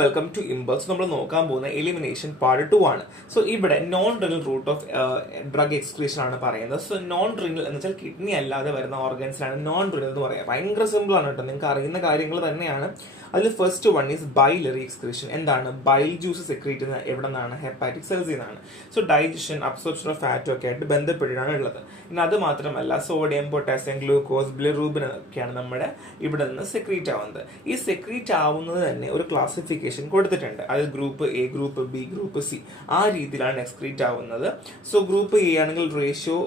Welcome to impulse. നമ്മൾ നോക്കാൻ പോകുന്ന എലിമിനേഷൻ പാർട്ട് 2 ആണ്. സോ ഇവിടെ non renal route of drug excretion ആണ് പറയുന്നത്. സോ നോൺ റിനൽ എന്ന് വെച്ചാൽ കിഡ്നി അല്ലാതെ വരുന്ന ഓർഗൻസിലാണ് നോൺ റിനൽ എന്ന് പറയുക. ഭയങ്കര സിമ്പിൾ ആണ് കേട്ടോ, നിങ്ങൾക്ക് അറിയുന്ന കാര്യങ്ങൾ തന്നെയാണ്. അതിൽ first one is biliary excretion. എന്താണ് ബൈൽ ജ്യൂസ് സെക്രീറ്റ് ചെയ്യുന്ന എവിടെ നിന്നാണ്? ഹെപ്പാറ്റിക് സെൽസിൽ നിന്നാണ്. സോ ഡൈജഷൻ, അബ്സോർപ്ഷൻ ഓഫ് ഫാറ്റും ഒക്കെ ആയിട്ട് ബന്ധപ്പെട്ടാണ് ഉള്ളത്. പിന്നെ അത് മാത്രമല്ല സോഡിയം, പൊട്ടാസ്യം, ഗ്ലൂക്കോസ്, ബിലിറൂബിൻ ഒക്കെയാണ് നമ്മുടെ ഇവിടെ നിന്ന് സെക്രീറ്റ് ആവുന്നത്. ഈ സെക്രീറ്റ് ആവുന്നത് തന്നെ ഒരു ക്ലാസിഫിക്കേഷൻ കൊടുത്തിട്ടുണ്ട്. അത് group A, group B, group C, ആ രീതിയിലാണ് എക്സ്ക്രീറ്റ് ആവുന്നത്. സോ ഗ്രൂപ്പ് എ ആണെങ്കിൽ റേഷ്യോ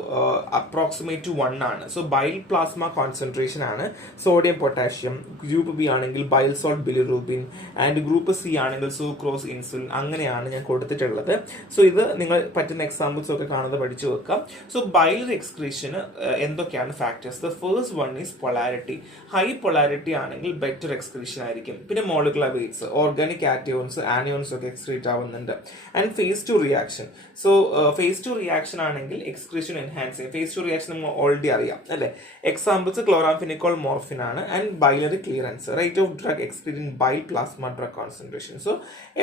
അപ്രോക്സിമേറ്റ് ടു 1 ആണ്. സോ ബൈൽ പ്ലാസ്മ കോൺസെൻട്രേഷൻ ആണ് സോഡിയം, പൊട്ടാഷ്യം. ഗ്രൂപ്പ് ബി ആണെങ്കിൽ bile salt, bilirubin. And group C ആണെങ്കിൽ സൂക്രോസ്, ഇൻസുലിൻ. അങ്ങനെയാണ് ഞാൻ കൊടുത്തിട്ടുള്ളത്. സോ ഇത് നിങ്ങൾ പറ്റുന്ന എക്സാമ്പിൾസ് ഒക്കെ കാണാതെ പഠിച്ചു വെക്കാം. സോ ബൈലറി എക്സ്ക്രീഷന് എന്തൊക്കെയാണ് factors? The first one is polarity. High polarity ആണെങ്കിൽ ബെറ്റർ എക്സ്ക്രീഷൻ ആയിരിക്കും. പിന്നെ molecular weights, organic cations, anions ഒക്കെ എക്സ്ക്രീറ്റ് ആവുന്നുണ്ട്. And phase two reaction. So phase two reaction ആണെങ്കിൽ എക്സ്ക്രീഷൻ എൻഹാൻസ് ചെയ്യും. ഫേസ് ടു റിയാക്ഷൻ നമ്മൾ ഓൾറെഡി അറിയാം അല്ലെ. എക്സാമ്പിൾസ് ക്ലോറാംഫെനിക്കോൾ, മോർഫിൻ ആണ്. And biliary clearance, rate of drug excreting bile plasma drug concentration. So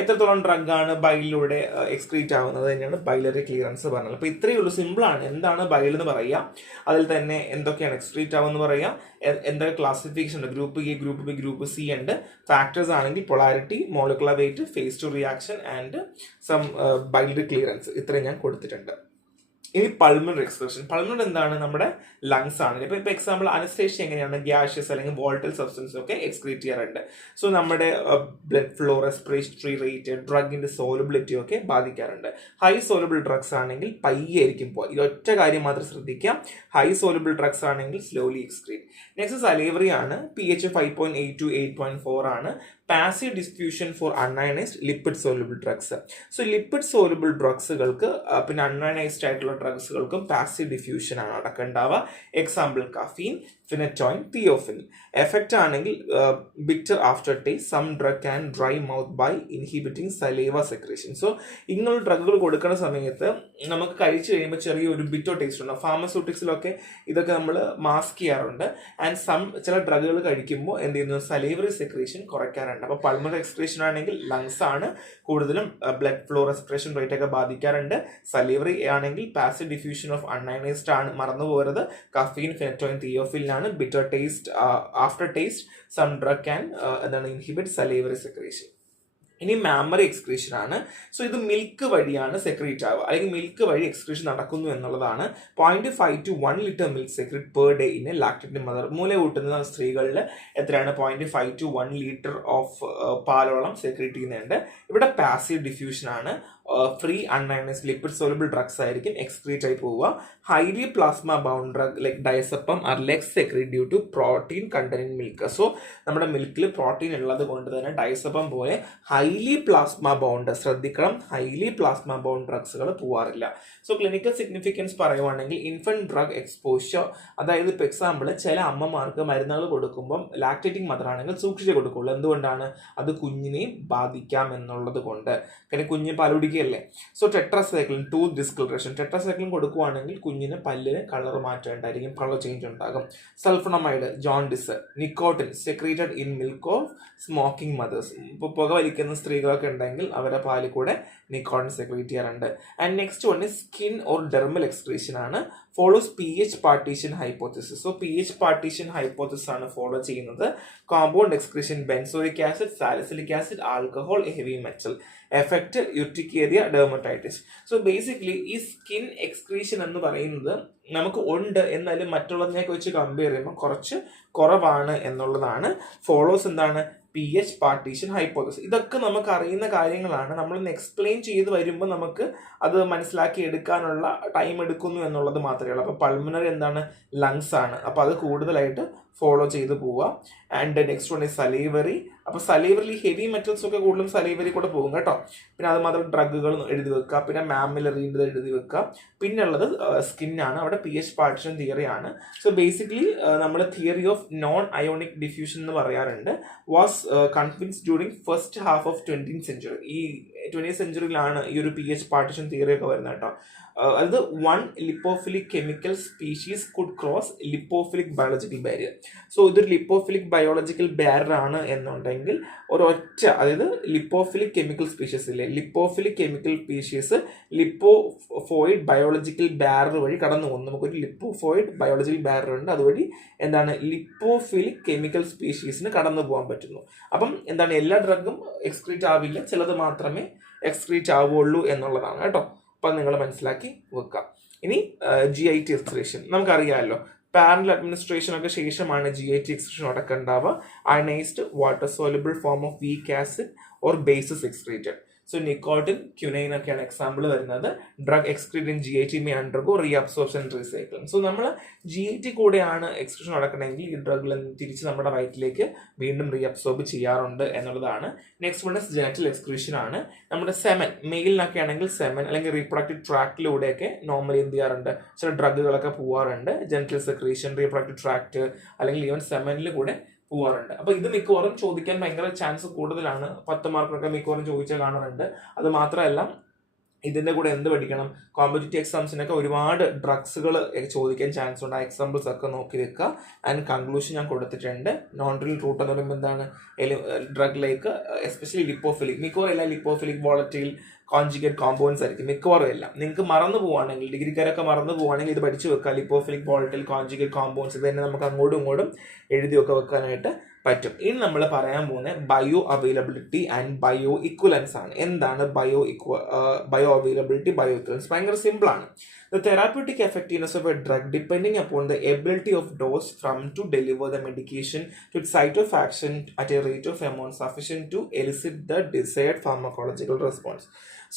എത്രത്തോളം drug ആണ് ബൈലിലൂടെ എക്സ്ക്രീറ്റ് ആവുന്നത് തന്നെയാണ് ബൈലറി ക്ലിയറൻസ് പറഞ്ഞത്. അപ്പൊ ഇത്രയേ ഉള്ളൂ, സിമ്പിൾ ആണ്. എന്താണ് ബൈൽ എന്ന് പറയുക, അതിൽ തന്നെ എന്തൊക്കെയാണ് എക്സ്ക്രീറ്റ് ആവുമെന്ന് പറയാം, എന്തൊക്കെ ക്ലാസിഫിക്കേഷൻ ഉണ്ട്, group A, group B, group C ഉണ്ട്. ഫാക്ടേഴ്സ് ആണെങ്കിൽ polarity, molecular weight, phase two reaction and some biliary clearance. ഇത്രയും ഞാൻ കൊടുത്തിട്ടുണ്ട്. ഇനി പൾമണറി എക്സ്ക്രീഷൻ. പൾമണറി എന്താണ്? നമ്മുടെ ലങ്സ് ആണ്. ഇപ്പൊ എക്സാമ്പിൾ അനസ്തേഷ്യ എങ്ങനെയാണ്? ഗ്യാഷ്യസ് അല്ലെങ്കിൽ വോൾട്ടൽ സബ്സ്റ്റൻസ് ഒക്കെ എക്സ്ക്രീറ്റ് ചെയ്യാറുണ്ട്. സോ നമ്മുടെ ബ്ലഡ് ഫ്ലോ, റെസ്പിറേറ്ററി റേറ്റ്, ഡ്രഗിന്റെ സോലബിലിറ്റി ഒക്കെ ബാധിക്കാറുണ്ട്. ഹൈ സോലബിൾ ഡ്രഗ്സ് ആണെങ്കിൽ പയ്യെ ആയിരിക്കും പോയി. ഇതൊറ്റ കാര്യം മാത്രം ശ്രദ്ധിക്കാം. ഹൈ സോലബിൾ ഡ്രഗ്സ് ആണെങ്കിൽ സ്ലോലി എക്സ്ക്രീറ്റ്. നെക്സ്റ്റ് സലൈവറി ആണ്. pH 5.8 to 8.4 ആണ്. Passive diffusion for unionised lipid soluble drugs. So lipid soluble ഡ്രഗ്സുകൾക്ക് പിന്നെ അൺഅയണൈസ്ഡ് ആയിട്ടുള്ള ഡ്രഗ്സുകൾക്കും പാസീവ് ഡിഫ്യൂഷൻ ആണ് അടക്കണ്ടാവുക. Example caffeine, phenytoin, theophylline. Effect ആണെങ്കിൽ bitter after taste. Some drug can dry mouth by inhibiting saliva secretion. So ഇങ്ങനെയുള്ള ഡ്രഗുകൾ കൊടുക്കുന്ന സമയത്ത് നമുക്ക് കഴിച്ചു കഴിയുമ്പോൾ ചെറിയൊരു ബിറ്റർ ടേസ്റ്റ് ഉണ്ടാവും. ഫാർമസ്യൂട്ടിക്സിലൊക്കെ ഇതൊക്കെ നമ്മൾ മാസ്ക് ചെയ്യാറുണ്ട്. ആൻഡ് ചില ഡ്രഗുകൾ കഴിക്കുമ്പോൾ എന്ത് ചെയ്യുന്നു? സലൈവറി സെക്രീഷൻ കുറയ്ക്കാറുണ്ട്. അപ്പൊ പൾമണറി എക്സ്ക്രീഷൻ ആണെങ്കിൽ ലങ്സ് ആണ് കൂടുതലും ബ്ലഡ് ഫ്ലോ, റെസ്പിറേഷൻ റേറ്റ് ഒക്കെ ബാധിക്കാറുണ്ട്. സലൈവറി ആണെങ്കിൽ പാസീവ് ഡിഫ്യൂഷൻ ഓഫ് അൺഅയണൈസ്ഡ് ആണ്, മറന്നു പോകരുത്. കഫീൻ, ഫെനറ്റോയിൻ, തിയോഫിലിനാണ്. Bitter taste after taste some drug can inhibit salivary secretion. ഇനി മാമറി എക്സ്ക്രീഷൻ ആണ്. സോ ഇത് മിൽക്ക് വഴിയാണ് സെക്രീറ്റ് ആവുക, അല്ലെങ്കിൽ മിൽക്ക് വഴി എക്സ്ക്രീഷൻ നടക്കുന്നു എന്നുള്ളതാണ്. 0.5 to 1 litre milk secrete per day in lactating mother. മുല കൂട്ടുന്ന സ്ത്രീകളിൽ എത്രയാണ്? 0.5 to 1 ലിറ്റർ ഓഫ് പാലോളം സെക്രീറ്റ് ചെയ്യുന്നുണ്ട്. ഇവിടെ പാസീവ് ഡിഫ്യൂഷൻ ആണ്. Free unionised lipid soluble drugs ആയിരിക്കും എക്സ്ക്രീറ്റ് ആയി പോവുക. Highly plasma bound drug like diazepam are less secrete due to protein content milk. So നമ്മുടെ മിൽക്കിൽ പ്രോട്ടീൻ ഉള്ളത് കൊണ്ട് തന്നെ ഡയസപ്പം പോലെ ഹൈലി പ്ലാസ്മ ബൗണ്ട്, ശ്രദ്ധിക്കണം, ഹൈലി പ്ലാസ്മ ബൗണ്ട് ഡ്രഗ്സുകൾ പോവാറില്ല. സോ ക്ലിനിക്കൽ സിഗ്നിഫിക്കൻസ് പറയുവാണെങ്കിൽ ഇൻഫന്റ് ഡ്രഗ് എക്സ്പോഷർ, അതായത് ഇപ്പോൾ എക്സാമ്പിൾ ചില അമ്മമാർക്ക് മരുന്നുകൾ കൊടുക്കുമ്പം ലാക്ടേറ്റിംഗ് മദർ ആണെങ്കിൽ സൂക്ഷിച്ചേ കൊടുക്കുള്ളൂ. എന്തുകൊണ്ടാണ്? അത് കുഞ്ഞിനെയും ബാധിക്കാം എന്നുള്ളത് കൊണ്ട്. കാരണം കുഞ്ഞ് പാലുടിക്കുകയല്ലേ. So tetracycline, tooth discolouration. Tetracycline കൊടുക്കുവാണെങ്കിൽ കുഞ്ഞിന് പല്ലിന് കളർ മാറ്റം ഉണ്ടായിരിക്കും, കളർ ചേഞ്ച് ഉണ്ടാകും. Sulphonamide, jaundice. Nicotine secreted in milk of smoking mothers. ഇപ്പോൾ പുക വലിക്കുന്ന സ്ത്രീകളൊക്കെ ഉണ്ടെങ്കിൽ അവരുടെ പാലിൽ കൂടെ നിക്കോട്ടിൻ സെക്രീറ്റ് ചെയ്യാറുണ്ട്. And next one skin or dermal excretion ആണ്. Follows pH partition hypothesis. So pH partition hypothesis ആണ് ഫോളോ ചെയ്യുന്നത്. Compound excretion, benzoic acid, salicylic acid, alcohol, heavy metal. Effect urticaria, dermatitis. So basically ഈ skin excretion എന്ന് പറയുന്നത് നമുക്ക് ഉണ്ട്, എന്നാലും മറ്റുള്ളതിനെയൊക്കെ വെച്ച് കമ്പയർ ചെയ്യുമ്പോൾ കുറച്ച് കുറവാണ് എന്നുള്ളതാണ്. ഫോളോസ് എന്താണ്? pH partition hypothesis. ഇതൊക്കെ നമുക്ക് അറിയുന്ന കാര്യങ്ങളാണ്. നമ്മളൊന്ന് എക്സ്പ്ലെയിൻ ചെയ്ത് വരുമ്പോൾ നമുക്ക് അത് മനസ്സിലാക്കി എടുക്കാനുള്ള ടൈം എടുക്കുന്നു എന്നുള്ളത് മാത്രമേ ഉള്ളൂ. അപ്പോൾ പൾമണറി എന്താണ്? ലങ്സ് ആണ്. അപ്പോൾ അത് കൂടുതലായിട്ട് ഫോളോ ചെയ്ത് പോവുക. And next one salivary. അപ്പോൾ സലൈവറിൽ ഹെവി മെറ്റൽസ് ഒക്കെ കൂടുതലും സലൈവറി കൂടെ പോകും കേട്ടോ. പിന്നെ അത് മാത്രം ഡ്രഗുകൾ എഴുതി വെക്കുക. പിന്നെ മാമിലറിൻ്റെ എഴുതി വെക്കുക. പിന്നെ ഉള്ളത് സ്കിന്നാണ്. അവിടെ pH പാർട്ടീഷൻ തിയറി ആണ്. സോ ബേസിക്കലി നമ്മൾ theory of non ionic diffusion എന്ന് പറയാറുണ്ട്. Was convince during first half of 20th century. ഈ 20th centuryയിലാണ് ഈ ഒരു pH പാർട്ടീഷൻ തിയറി ഒക്കെ വരുന്നത് കേട്ടോ. അത് 1 lipophilic chemical species could cross lipophilic biological barrier. So ഇതൊരു ലിപ്പോഫിലിക് ബയോളജിക്കൽ ബാരർ ആണ് എന്നുണ്ടെങ്കിൽ ഒരൊറ്റ, അതായത് ലിപ്പോഫിലിക് കെമിക്കൽ സ്പീഷീസ് ഇല്ലേ, lipophilic chemical species lipoid biological barrier വഴി കടന്നു പോകും. നമുക്കൊരു ലിപ്പോഫോയിഡ് ബയോളജിക്കൽ ബാരർ ഉണ്ട്, അതുവഴി എന്താണ് ലിപ്പോഫിലിക് കെമിക്കൽ സ്പീഷീസിന് കടന്നു പോകാൻ പറ്റുന്നു. അപ്പം എന്താണ്, എല്ലാ ഡ്രഗും എക്സ്ക്രീറ്റ് ആവില്ല, ചിലത് മാത്രമേ എക്സ്ക്രീറ്റ് ആവുള്ളൂ എന്നുള്ളതാണ് കേട്ടോ. അപ്പം നിങ്ങൾ മനസ്സിലാക്കി വെക്കാം. ഇനി GIT എക്സ്ക്രീഷൻ നമുക്കറിയാമല്ലോ, പാരലൽ അഡ്മിനിസ്ട്രേഷൻ ഒക്കെ ശേഷമാണ് GIT എക്സ്ക്രീഷൻ നടക്കേണ്ടാവുക. Ionised water soluble form of weak acid or bases excreted. So nicotine, quinine ഒക്കെയാണ് എക്സാമ്പിൾ വരുന്നത്. Drug excrete in GIT may undergo reabsorption and recycling. So നമ്മൾ GIT കൂടെയാണ് excretion നടക്കണമെങ്കിൽ ഈ ഡ്രഗിൽ തിരിച്ച് നമ്മുടെ വയറ്റിലേക്ക് വീണ്ടും റീഅബ്സോർബ് ചെയ്യാറുണ്ട് എന്നുള്ളതാണ്. Next one is genital excretion ആണ്. നമ്മുടെ സെമൻ, മെയിലിനൊക്കെ ആണെങ്കിൽ സെമൻ അല്ലെങ്കിൽ റീപ്രൊഡക്റ്റീവ് ട്രാക്റ്റിലൂടെയൊക്കെ നോർമലി എന്ത് ചെയ്യാറുണ്ട്, ചില ഡ്രഗുകളൊക്കെ പോവാറുണ്ട്. ജെനറ്റൽ സെക്രീഷൻ, റീപ്രൊഡക്റ്റീവ് ട്രാക്ട് അല്ലെങ്കിൽ ഈവൻ സെമനിൽ കൂടെ പോവാറുണ്ട്. അപ്പൊ ഇത് മിക്കവാറും ചോദിക്കാൻ ഭയങ്കര ചാൻസ് കൂടുതലാണ്. 10 മാർക്കൊക്കെ മിക്കവാറും ചോദിച്ചാൽ കാണാറുണ്ട്. അത് മാത്രമല്ല, ഇതിന്റെ കൂടെ എന്ത് പഠിക്കണം, കോമ്പറ്റേറ്റീവ് എക്സാംസിനൊക്കെ ഒരുപാട് ഡ്രഗ്സുകൾ ചോദിക്കാൻ ചാൻസ് ഉണ്ട്. ആ എക്സാമ്പിൾസ് ഒക്കെ നോക്കി വെക്കുക. ആൻഡ് കൺക്ലൂഷൻ ഞാൻ കൊടുത്തിട്ടുണ്ട്. നോൺ ഡ്രിൽ റൂട്ട് എന്ന് പറയുമ്പോൾ എന്താണ്, ഡ്രഗിലേക്ക് എസ്പെഷ്യലി ലിപ്പോഫിലിക്, മിക്കവാറും എല്ലാം ലിപ്പോഫിലിക് വോളറ്റൈൽ കോൺജുഗേറ്റ് കോമ്പൗണ്ട്സ് ആയിരിക്കും മിക്കവാറും എല്ലാം. നിങ്ങൾക്ക് മറന്നു പോവുകയാണെങ്കിൽ, ഡിഗ്രിക്കാരൊക്കെ മറന്നു പോവുകയാണെങ്കിൽ ഇത് പഠിച്ചു വെക്കുക. ലിപ്പോഫിലിക് വോളറ്റൈൽ കോൺജുഗേറ്റ് കോമ്പൗണ്ട്സ്, ഇത് തന്നെ നമുക്ക് അങ്ങോട്ടും ഇങ്ങോട്ടും എഴുതിയൊക്കെ വെക്കാനായിട്ട് പറ്റും. ഇനി നമ്മൾ പറയാൻ പോകുന്ന bio availability and bio equivalence ആണ്. എന്താണ് ബയോ അവൈലബിലിറ്റി, ബയോ ഇക്വലൻസ്? ഭയങ്കര സിമ്പിൾ ആണ്. The therapeutic effectiveness of a drug depending upon the ability of dose from to deliver the medication to its site of action at a rate of amount sufficient to elicit the desired pharmacological response.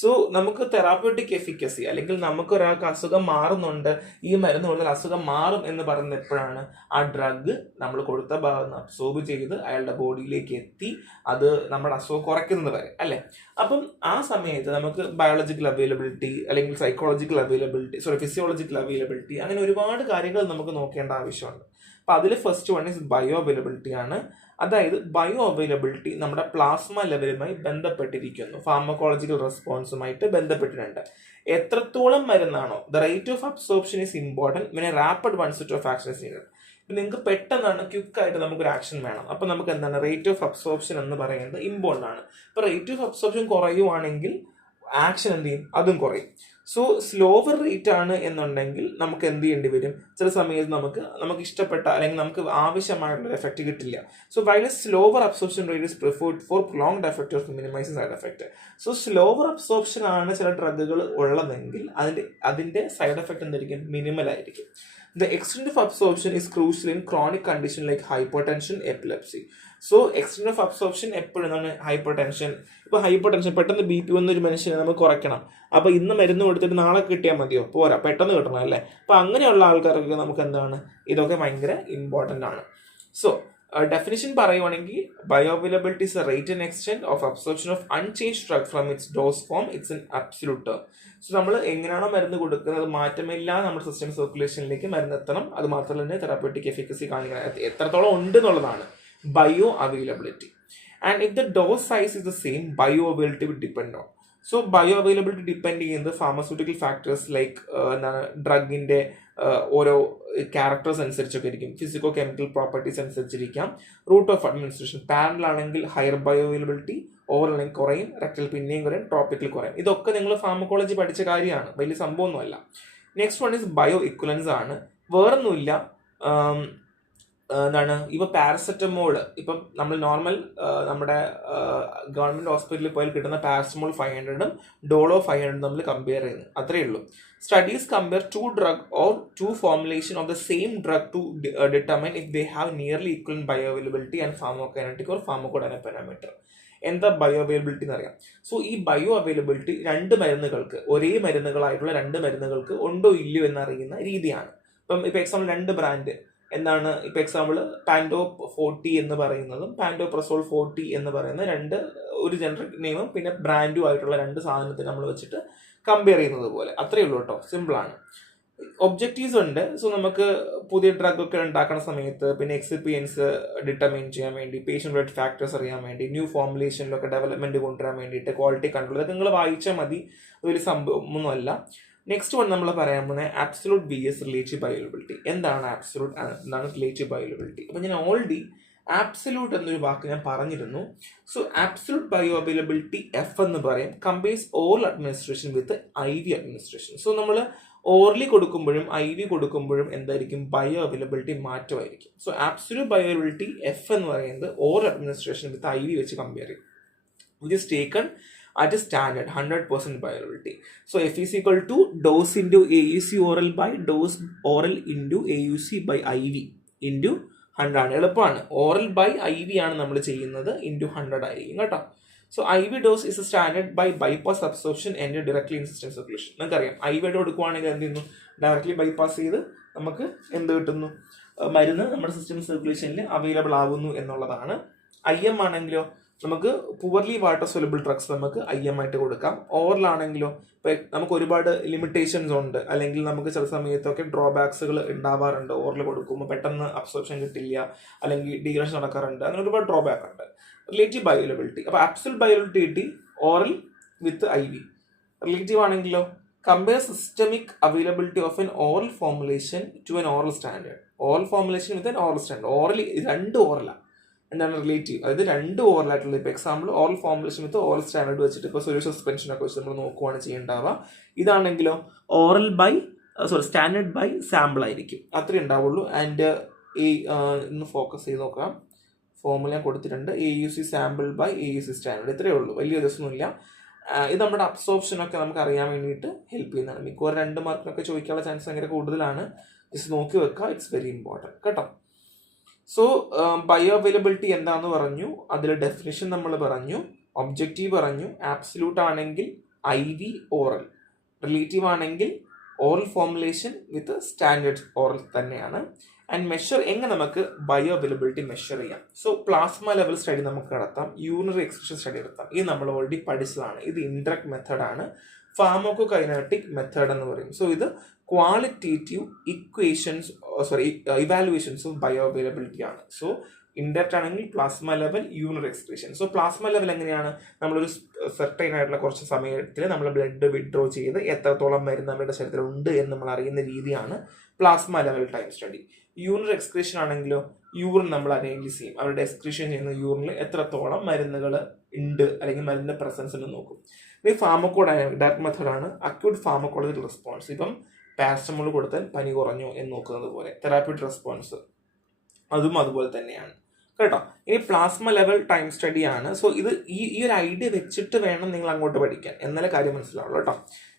So നമുക്ക് therapeutic efficacy, അല്ലെങ്കിൽ നമുക്ക് ഒരാൾക്ക് അസുഖം മാറുന്നുണ്ട്, ഈ മരുന്ന് കൊടുത്താൽ അസുഖം മാറും എന്ന് പറയുന്നത് എപ്പോഴാണ്, ആ ഡ്രഗ് നമ്മൾ കൊടുത്ത ഭാഗത്ത് അബ്സോർബ് ചെയ്ത് അയാളുടെ ബോഡിയിലേക്ക് എത്തി അത് നമ്മുടെ അസുഖം കുറയ്ക്കുന്നത് വരെ അല്ലേ. അപ്പം ആ സമയത്ത് നമുക്ക് ബയോളജിക്കൽ അവൈലബിലിറ്റി അല്ലെങ്കിൽ സൈക്കോളജിക്കൽ അവൈലബിലിറ്റി, ഫിസിയോളജിക്കൽ അവൈലബിലിറ്റി, അങ്ങനെ ഒരുപാട് കാര്യങ്ങൾ നമുക്ക് നോക്കേണ്ട ആവശ്യമുണ്ട്. അപ്പൊ അതിൽ first one is bio availability ആണ്. അതായത് ബയോ അവൈലബിലിറ്റി നമ്മുടെ പ്ലാസ്മ ലെവലുമായി ബന്ധപ്പെട്ടിരിക്കുന്നു, ഫാർമക്കോളജിക്കൽ റെസ്പോൺസുമായിട്ട് ബന്ധപ്പെട്ടിട്ടുണ്ട്. എത്രത്തോളം മരുന്നാണോ, the rate of absorption is important when a rapid onset of action is needed. നിങ്ങൾക്ക് പെട്ടെന്നാണ്, ക്വിക്കായിട്ട് നമുക്കൊരു ആക്ഷൻ വേണം. അപ്പം നമുക്ക് എന്താണ്, റേറ്റ് ഓഫ് അബ്സോർപ്ഷൻ എന്ന് പറയുന്നത് ഇമ്പോർട്ടൻ്റ് ആണ്. ഇപ്പം റേറ്റ് ഓഫ് അബ്സോർപ്ഷൻ കുറയുവാണെങ്കിൽ ആക്ഷൻ എന്ത് ചെയ്യും, അതും കുറയും. സോ സ്ലോവർ റേറ്റ് ആണ് എന്നുണ്ടെങ്കിൽ നമുക്ക് എന്ത് ചെയ്യേണ്ടി വരും, ചില സമയത്ത് നമുക്ക് ഇഷ്ടപ്പെട്ട അല്ലെങ്കിൽ നമുക്ക് ആവശ്യമായിട്ടുള്ള എഫക്റ്റ് കിട്ടില്ല. So while slower absorption rate is preferred for prolonged effect of minimizing side effect. So slower absorption ആണ് ചില ഡ്രഗുകൾ ഉള്ളതെങ്കിൽ അതിന്റെ സൈഡ് എഫക്റ്റ് എന്തായിരിക്കും, മിനിമൽ ആയിരിക്കും. The extent of absorption is crucial in chronic condition like hypertension, epilepsy. So extent of absorption എപ്പോഴാണ് hypertension. ഇപ്പൊ hypertension പെട്ടെന്ന് BP വന്നൊരു മനുഷ്യനെ നമുക്ക് കുറയ്ക്കണം. അപ്പൊ ഇന്ന് മരുന്ന് കൊടുത്തിട്ട് നാളെ കിട്ടിയാൽ മതിയോ, പോരാ, പെട്ടെന്ന് കിട്ടണം അല്ലേ. അപ്പൊ അങ്ങനെയുള്ള ആൾക്കാർക്ക് നമുക്ക് എന്താണ്, ഇതൊക്കെ ഭയങ്കര ഇമ്പോർട്ടൻ്റ് ആണ്. സോ ഡെഫിനിഷൻ പറയുവാണെങ്കിൽ bio availability is A rate and extent of absorption of unchanged drug from it's dose form. It's an absolute term. So നമ്മൾ എങ്ങനെയാണോ മരുന്ന് കൊടുക്കുന്നത് മാറ്റമില്ലാതെ നമ്മുടെ സിസ്റ്റം സർക്കുലേഷനിലേക്ക് മരുന്ന് എത്തണം. അത് മാത്രമല്ല തന്നെ തെറാപ്യൂട്ടിക് എഫിക്കസി കാണിക്കണം, എത്രത്തോളം ഉണ്ട് എന്നുള്ളതാണ് bio availability. And if the dose size is the same, bio availability will depend on. So bio availability depend ചെയ്യുന്നത് ഫാർമസ്യൂട്ടിക്കൽ ഫാക്ടേഴ്സ് ലൈക്ക് എന്താണ്, ഡ്രഗിന്റെ ഓരോ ക്യാരക്ടേഴ്സ് അനുസരിച്ചൊക്കെ ഇരിക്കും, ഫിസിക്കോ കെമിക്കൽ പ്രോപ്പർട്ടീസ് അനുസരിച്ചിരിക്കാം. റൂട്ട് ഓഫ് അഡ്മിനിസ്ട്രേഷൻ, പാരലൽ ആണെങ്കിൽ ഹയർ ബയോ അവൈലബിലിറ്റി, ഓവറൽ ആണെങ്കിൽ കുറയും, റെക്ടൽ പിന്നെയും കുറയും, ട്രോപ്പിക്കൽ കുറയും. ഇതൊക്കെ നിങ്ങൾ ഫാർമക്കോളജി പഠിച്ച കാര്യമാണ്, വലിയ സംഭവമൊന്നുമല്ല. Next one is bio equivalence ആണ്. വേറൊന്നുമില്ല, എന്താണ്, ഇപ്പൊ പാരസെറ്റമോൾ, ഇപ്പം നമ്മൾ നോർമൽ നമ്മുടെ ഗവൺമെന്റ് ഹോസ്പിറ്റലിൽ പോയാൽ കിട്ടുന്ന പാരസെറ്റമോൾ 500 ഡോളോ 500 നമ്മൾ കമ്പയർ ചെയ്യുന്നു, അത്രയേ ഉള്ളൂ. Studies compare 2 drug or 2 formulation of the same drug to determine if they have nearly equal bio availability and pharmacokinetic or pharmacodynamic parameter. എന്താ ബയോ അവൈലബിലിറ്റി എന്ന് അറിയാം. സോ ഈ ബയോ അവൈലബിലിറ്റി രണ്ട് മരുന്നുകൾക്ക്, ഒരേ മരുന്നുകളായിട്ടുള്ള 2 മരുന്നുകൾക്ക് ഉണ്ടോ ഇല്ലയോ എന്നറിയുന്ന രീതിയാണ്. ഇപ്പൊ എക്സാമ്പിൾ 2 ബ്രാൻഡ് എന്താണ്, ഇപ്പൊ എക്സാമ്പിൾ പാൻഡോ 40 എന്ന് പറയുന്നതും പാൻഡോപ്രസോൾ 40 എന്ന് പറയുന്ന ഒരു ജനറിക് നെയിമും പിന്നെ ബ്രാൻഡും ആയിട്ടുള്ള 2 സാധനത്തെ നമ്മൾ വെച്ചിട്ട് കമ്പയർ ചെയ്യുന്നത് പോലെ, അത്രയേ ഉള്ളൂ കേട്ടോ, സിമ്പിൾ ആണ്. ഒബ്ജക്റ്റീവ്സ് ഉണ്ട്. സോ നമുക്ക് പുതിയ ഡ്രഗ് ഒക്കെ ഉണ്ടാക്കുന്ന സമയത്ത് പിന്നെ എക്സിപ്പിയൻസ് ഡിറ്റർമൈൻ ചെയ്യാൻ വേണ്ടി, പേഷ്യന്റ് റിലേറ്റഡ് ഫാക്ടേഴ്സ് അറിയാൻ വേണ്ടി, ന്യൂ ഫോർമുലേഷനിലൊക്കെ ഡെവലപ്മെന്റ് കൊണ്ടുവരാൻ വേണ്ടിയിട്ട്, ക്വാളിറ്റി കൺട്രോൾ, ഇതൊക്കെ നിങ്ങൾ വായിച്ചാൽ മതി, വലിയ സംഭവമൊന്നുമല്ല. നെക്സ്റ്റ് വൺ നമ്മൾ പറയാൻ പോകുന്നത് ആബ്സലൂട്ട് BS റിലേറ്റീവ് ബയോഅവൈലബിലിറ്റി. എന്താണ് ആബ്സലൂട്ട്, എന്താണ് റിലേറ്റീവ് ബയോഅവൈലബിലിറ്റി? അപ്പോൾ ഞാൻ ഓൾറെഡി ആബ്സലൂട്ട് എന്നൊരു വാക്ക് ഞാൻ പറഞ്ഞിരുന്നു. സോ ആബ്സലൂട്ട് ബയോഅവൈലബിലിറ്റി F എന്ന് പറയും compares oral administration with IV administration. So നമ്മൾ ഓറലി കൊടുക്കുമ്പോഴും IV കൊടുക്കുമ്പോഴും എന്തായിരിക്കും, ബയോ അവൈലബിലിറ്റി മാറ്റമായിരിക്കും. സോ ആബ്സലൂട്ട് ബയോഅവൈലബിലിറ്റി F എന്ന് പറയുന്നത് ഓറൽ അഡ്മിനിസ്ട്രേഷൻ വിത്ത് IV വെച്ച് കമ്പയർ ചെയ്യും, which is taken at a standard 100% bioavailability. So F is equal to dose into AUC oral by dose oral into AUC by IV into 100 ആണ്. എളുപ്പമാണ്. Oral by IV ആണ് നമ്മൾ ചെയ്യുന്നത്, into 100 ആയിരിക്കും കേട്ടോ. So IV dose is standard by bypass absorption and directly in system circulation. നമുക്കറിയാം IV ആയിട്ട് കൊടുക്കുവാണെങ്കിൽ എന്ത് ചെയ്യുന്നു, ഡയറക്ട്ലി ബൈപ്പാസ് ചെയ്ത് നമുക്ക് എന്ത് കിട്ടുന്നു, മരുന്ന് നമ്മുടെ സിസ്റ്റം സർക്കുലേഷനിൽ അവൈലബിൾ ആവുന്നു എന്നുള്ളതാണ്. IM ആണെങ്കിലോ നമുക്ക് പുവർലി വാട്ടർ സൊലബിൾ ഡ്രഗ്സ് നമുക്ക് IM ആയിട്ട് കൊടുക്കാം. ഓറലാണെങ്കിലോ ഇപ്പം നമുക്ക് ഒരുപാട് ലിമിറ്റേഷൻസ് ഉണ്ട്, അല്ലെങ്കിൽ നമുക്ക് ചില സമയത്തൊക്കെ ഡ്രോബാക്സുകൾ ഉണ്ടാവാറുണ്ട്. ഓറൽ കൊടുക്കുമ്പോൾ പെട്ടെന്ന് അബ്സോർപ്ഷൻ കിട്ടില്ല, അല്ലെങ്കിൽ ഡീഗ്രേഷൻ നടക്കാറുണ്ട്, അങ്ങനെ ഒരുപാട് ഡ്രോബാക്ക് ഉണ്ട്. റിലേറ്റീവ് ബയോഅവൈലബിലിറ്റി, അപ്പോൾ ആബ്സലൂട്ട് ബയോഅവൈലബിലിറ്റി കിട്ടി ഓറൽ വിത്ത് IV. റിലേറ്റീവ് ആണെങ്കിലോ compare systemic availability of an oral formulation to an oral standard. Oral formulation with an oral standard. Oral രണ്ട് ഓറലാണ്, എന്താണ് റിലേറ്റീവ്, അതായത് രണ്ട് ഓറലായിട്ടുള്ള. ഇപ്പോൾ example oral formulation with oral standard വെച്ചിട്ട് ഇപ്പോൾ സൊല്യൂഷൻ സസ്പെൻഷനൊക്കെ വെച്ച് നമ്മൾ നോക്കുവാണ് ചെയ്യേണ്ടാവുക. ഇതാണെങ്കിലോ oral by standard by sample ആയിരിക്കും, അത്രേ ഉണ്ടാവുള്ളൂ. ആൻഡ് ഈ ഇന്ന് ഫോക്കസ് ചെയ്ത് നോക്കാം, ഫോർമുല കൊടുത്തിട്ടുണ്ട്, AUC sample by AUC standard, ഇത്രയേ ഉള്ളൂ, വലിയ ദിവസമൊന്നുമില്ല. ഇത് നമ്മുടെ അബ്സോർപ്ഷനൊക്കെ നമുക്ക് അറിയാൻ വേണ്ടിയിട്ട് ഹെൽപ്പ് ചെയ്യുന്നതാണ്. മിക്കവാറും 2 മാർക്കിനൊക്കെ ചോദിക്കാനുള്ള ചാൻസ് ഭയങ്കര കൂടുതലാണ്. ജസ്റ്റ് നോക്കി വെക്കുക, ഇറ്റ്സ് വെരി ഇമ്പോർട്ടൻറ്റ് കേട്ടോ. സോ ബയോ അവൈലബിലിറ്റി എന്താന്ന് പറഞ്ഞു, അതിൽ ഡെഫിനിഷൻ നമ്മൾ പറഞ്ഞു, ഒബ്ജക്റ്റീവ് പറഞ്ഞു. ആബ്സലൂട്ട് ആണെങ്കിൽ IV ഓറൽ, റിലേറ്റീവ് ആണെങ്കിൽ oral formulation with standard oral തന്നെയാണ്. ആൻഡ് മെഷർ എങ്ങനെ നമുക്ക് ബയോ അവൈലബിലിറ്റി മെഷർ ചെയ്യാം. സോ പ്ലാസ്മ ലെവൽ സ്റ്റഡി നമുക്ക് നടത്താം, യൂറിനറി എക്സ്ക്രീഷൻ സ്റ്റഡി നടത്താം. ഇത് നമ്മൾ ഓൾറെഡി പഠിച്ചതാണ്. ഇത് ഇൻഡയറക്റ്റ് മെത്തേഡാണ്, ഫാർമക്കോകൈനറ്റിക് മെത്തേഡ് എന്ന് പറയും. സോ ഇത് qualitative evaluations of bio availability ആണ്. സോ ഇൻഡയറക്റ്റ് ആണെങ്കിൽ plasma level, urinary excretion. So plasma level എങ്ങനെയാണ്, നമ്മളൊരു സെർട്ടൈൻ ആയിട്ടുള്ള കുറച്ച് സമയത്തിൽ നമ്മൾ ബ്ലഡ് വിഡ്രോ ചെയ്ത് എത്രത്തോളം മരുന്ന് നമ്മുടെ ശരീരത്തിൽ ഉണ്ട് എന്ന് നമ്മൾ അറിയുന്ന രീതിയാണ് plasma level time study. Urinary excretion ആണെങ്കിലോ യൂറിൻ നമ്മൾ അനലൈസ് ചെയ്യും, അവരുടെ എക്സ്ക്രീഷൻ ചെയ്യുന്ന യൂറിനിൽ എത്രത്തോളം മരുന്നുകൾ ഉണ്ട് അല്ലെങ്കിൽ മരുന്നിന്റെ പ്രസൻസ് എന്ന് നോക്കും. ഈ ഫാർമക്കോഡൈനാമിക് ഡയറക്റ്റ് മെത്തേഡാണ്. അക്യൂട്ട് ഫാർമക്കോളജിക്കൽ റെസ്പോൺസ്, ഇപ്പം പാരസറ്റമോൾ കൊടുത്താൽ പനി കുറഞ്ഞു എന്ന് നോക്കുന്നത് പോലെ തെറാപ്യൂട്ടിക് റെസ്പോൺസ് അതും അതുപോലെ തന്നെയാണ് കേട്ടോ. ഇനി പ്ലാസ്മ ലെവൽ ടൈം സ്റ്റഡി ആണ്. സോ ഇത് ഈ ഒരു ഐഡിയ വെച്ചിട്ട് വേണം നിങ്ങൾ അങ്ങോട്ട് പഠിക്കാൻ, എന്നാലേ കാര്യം മനസ്സിലാവുള്ളൂ കേട്ടോ.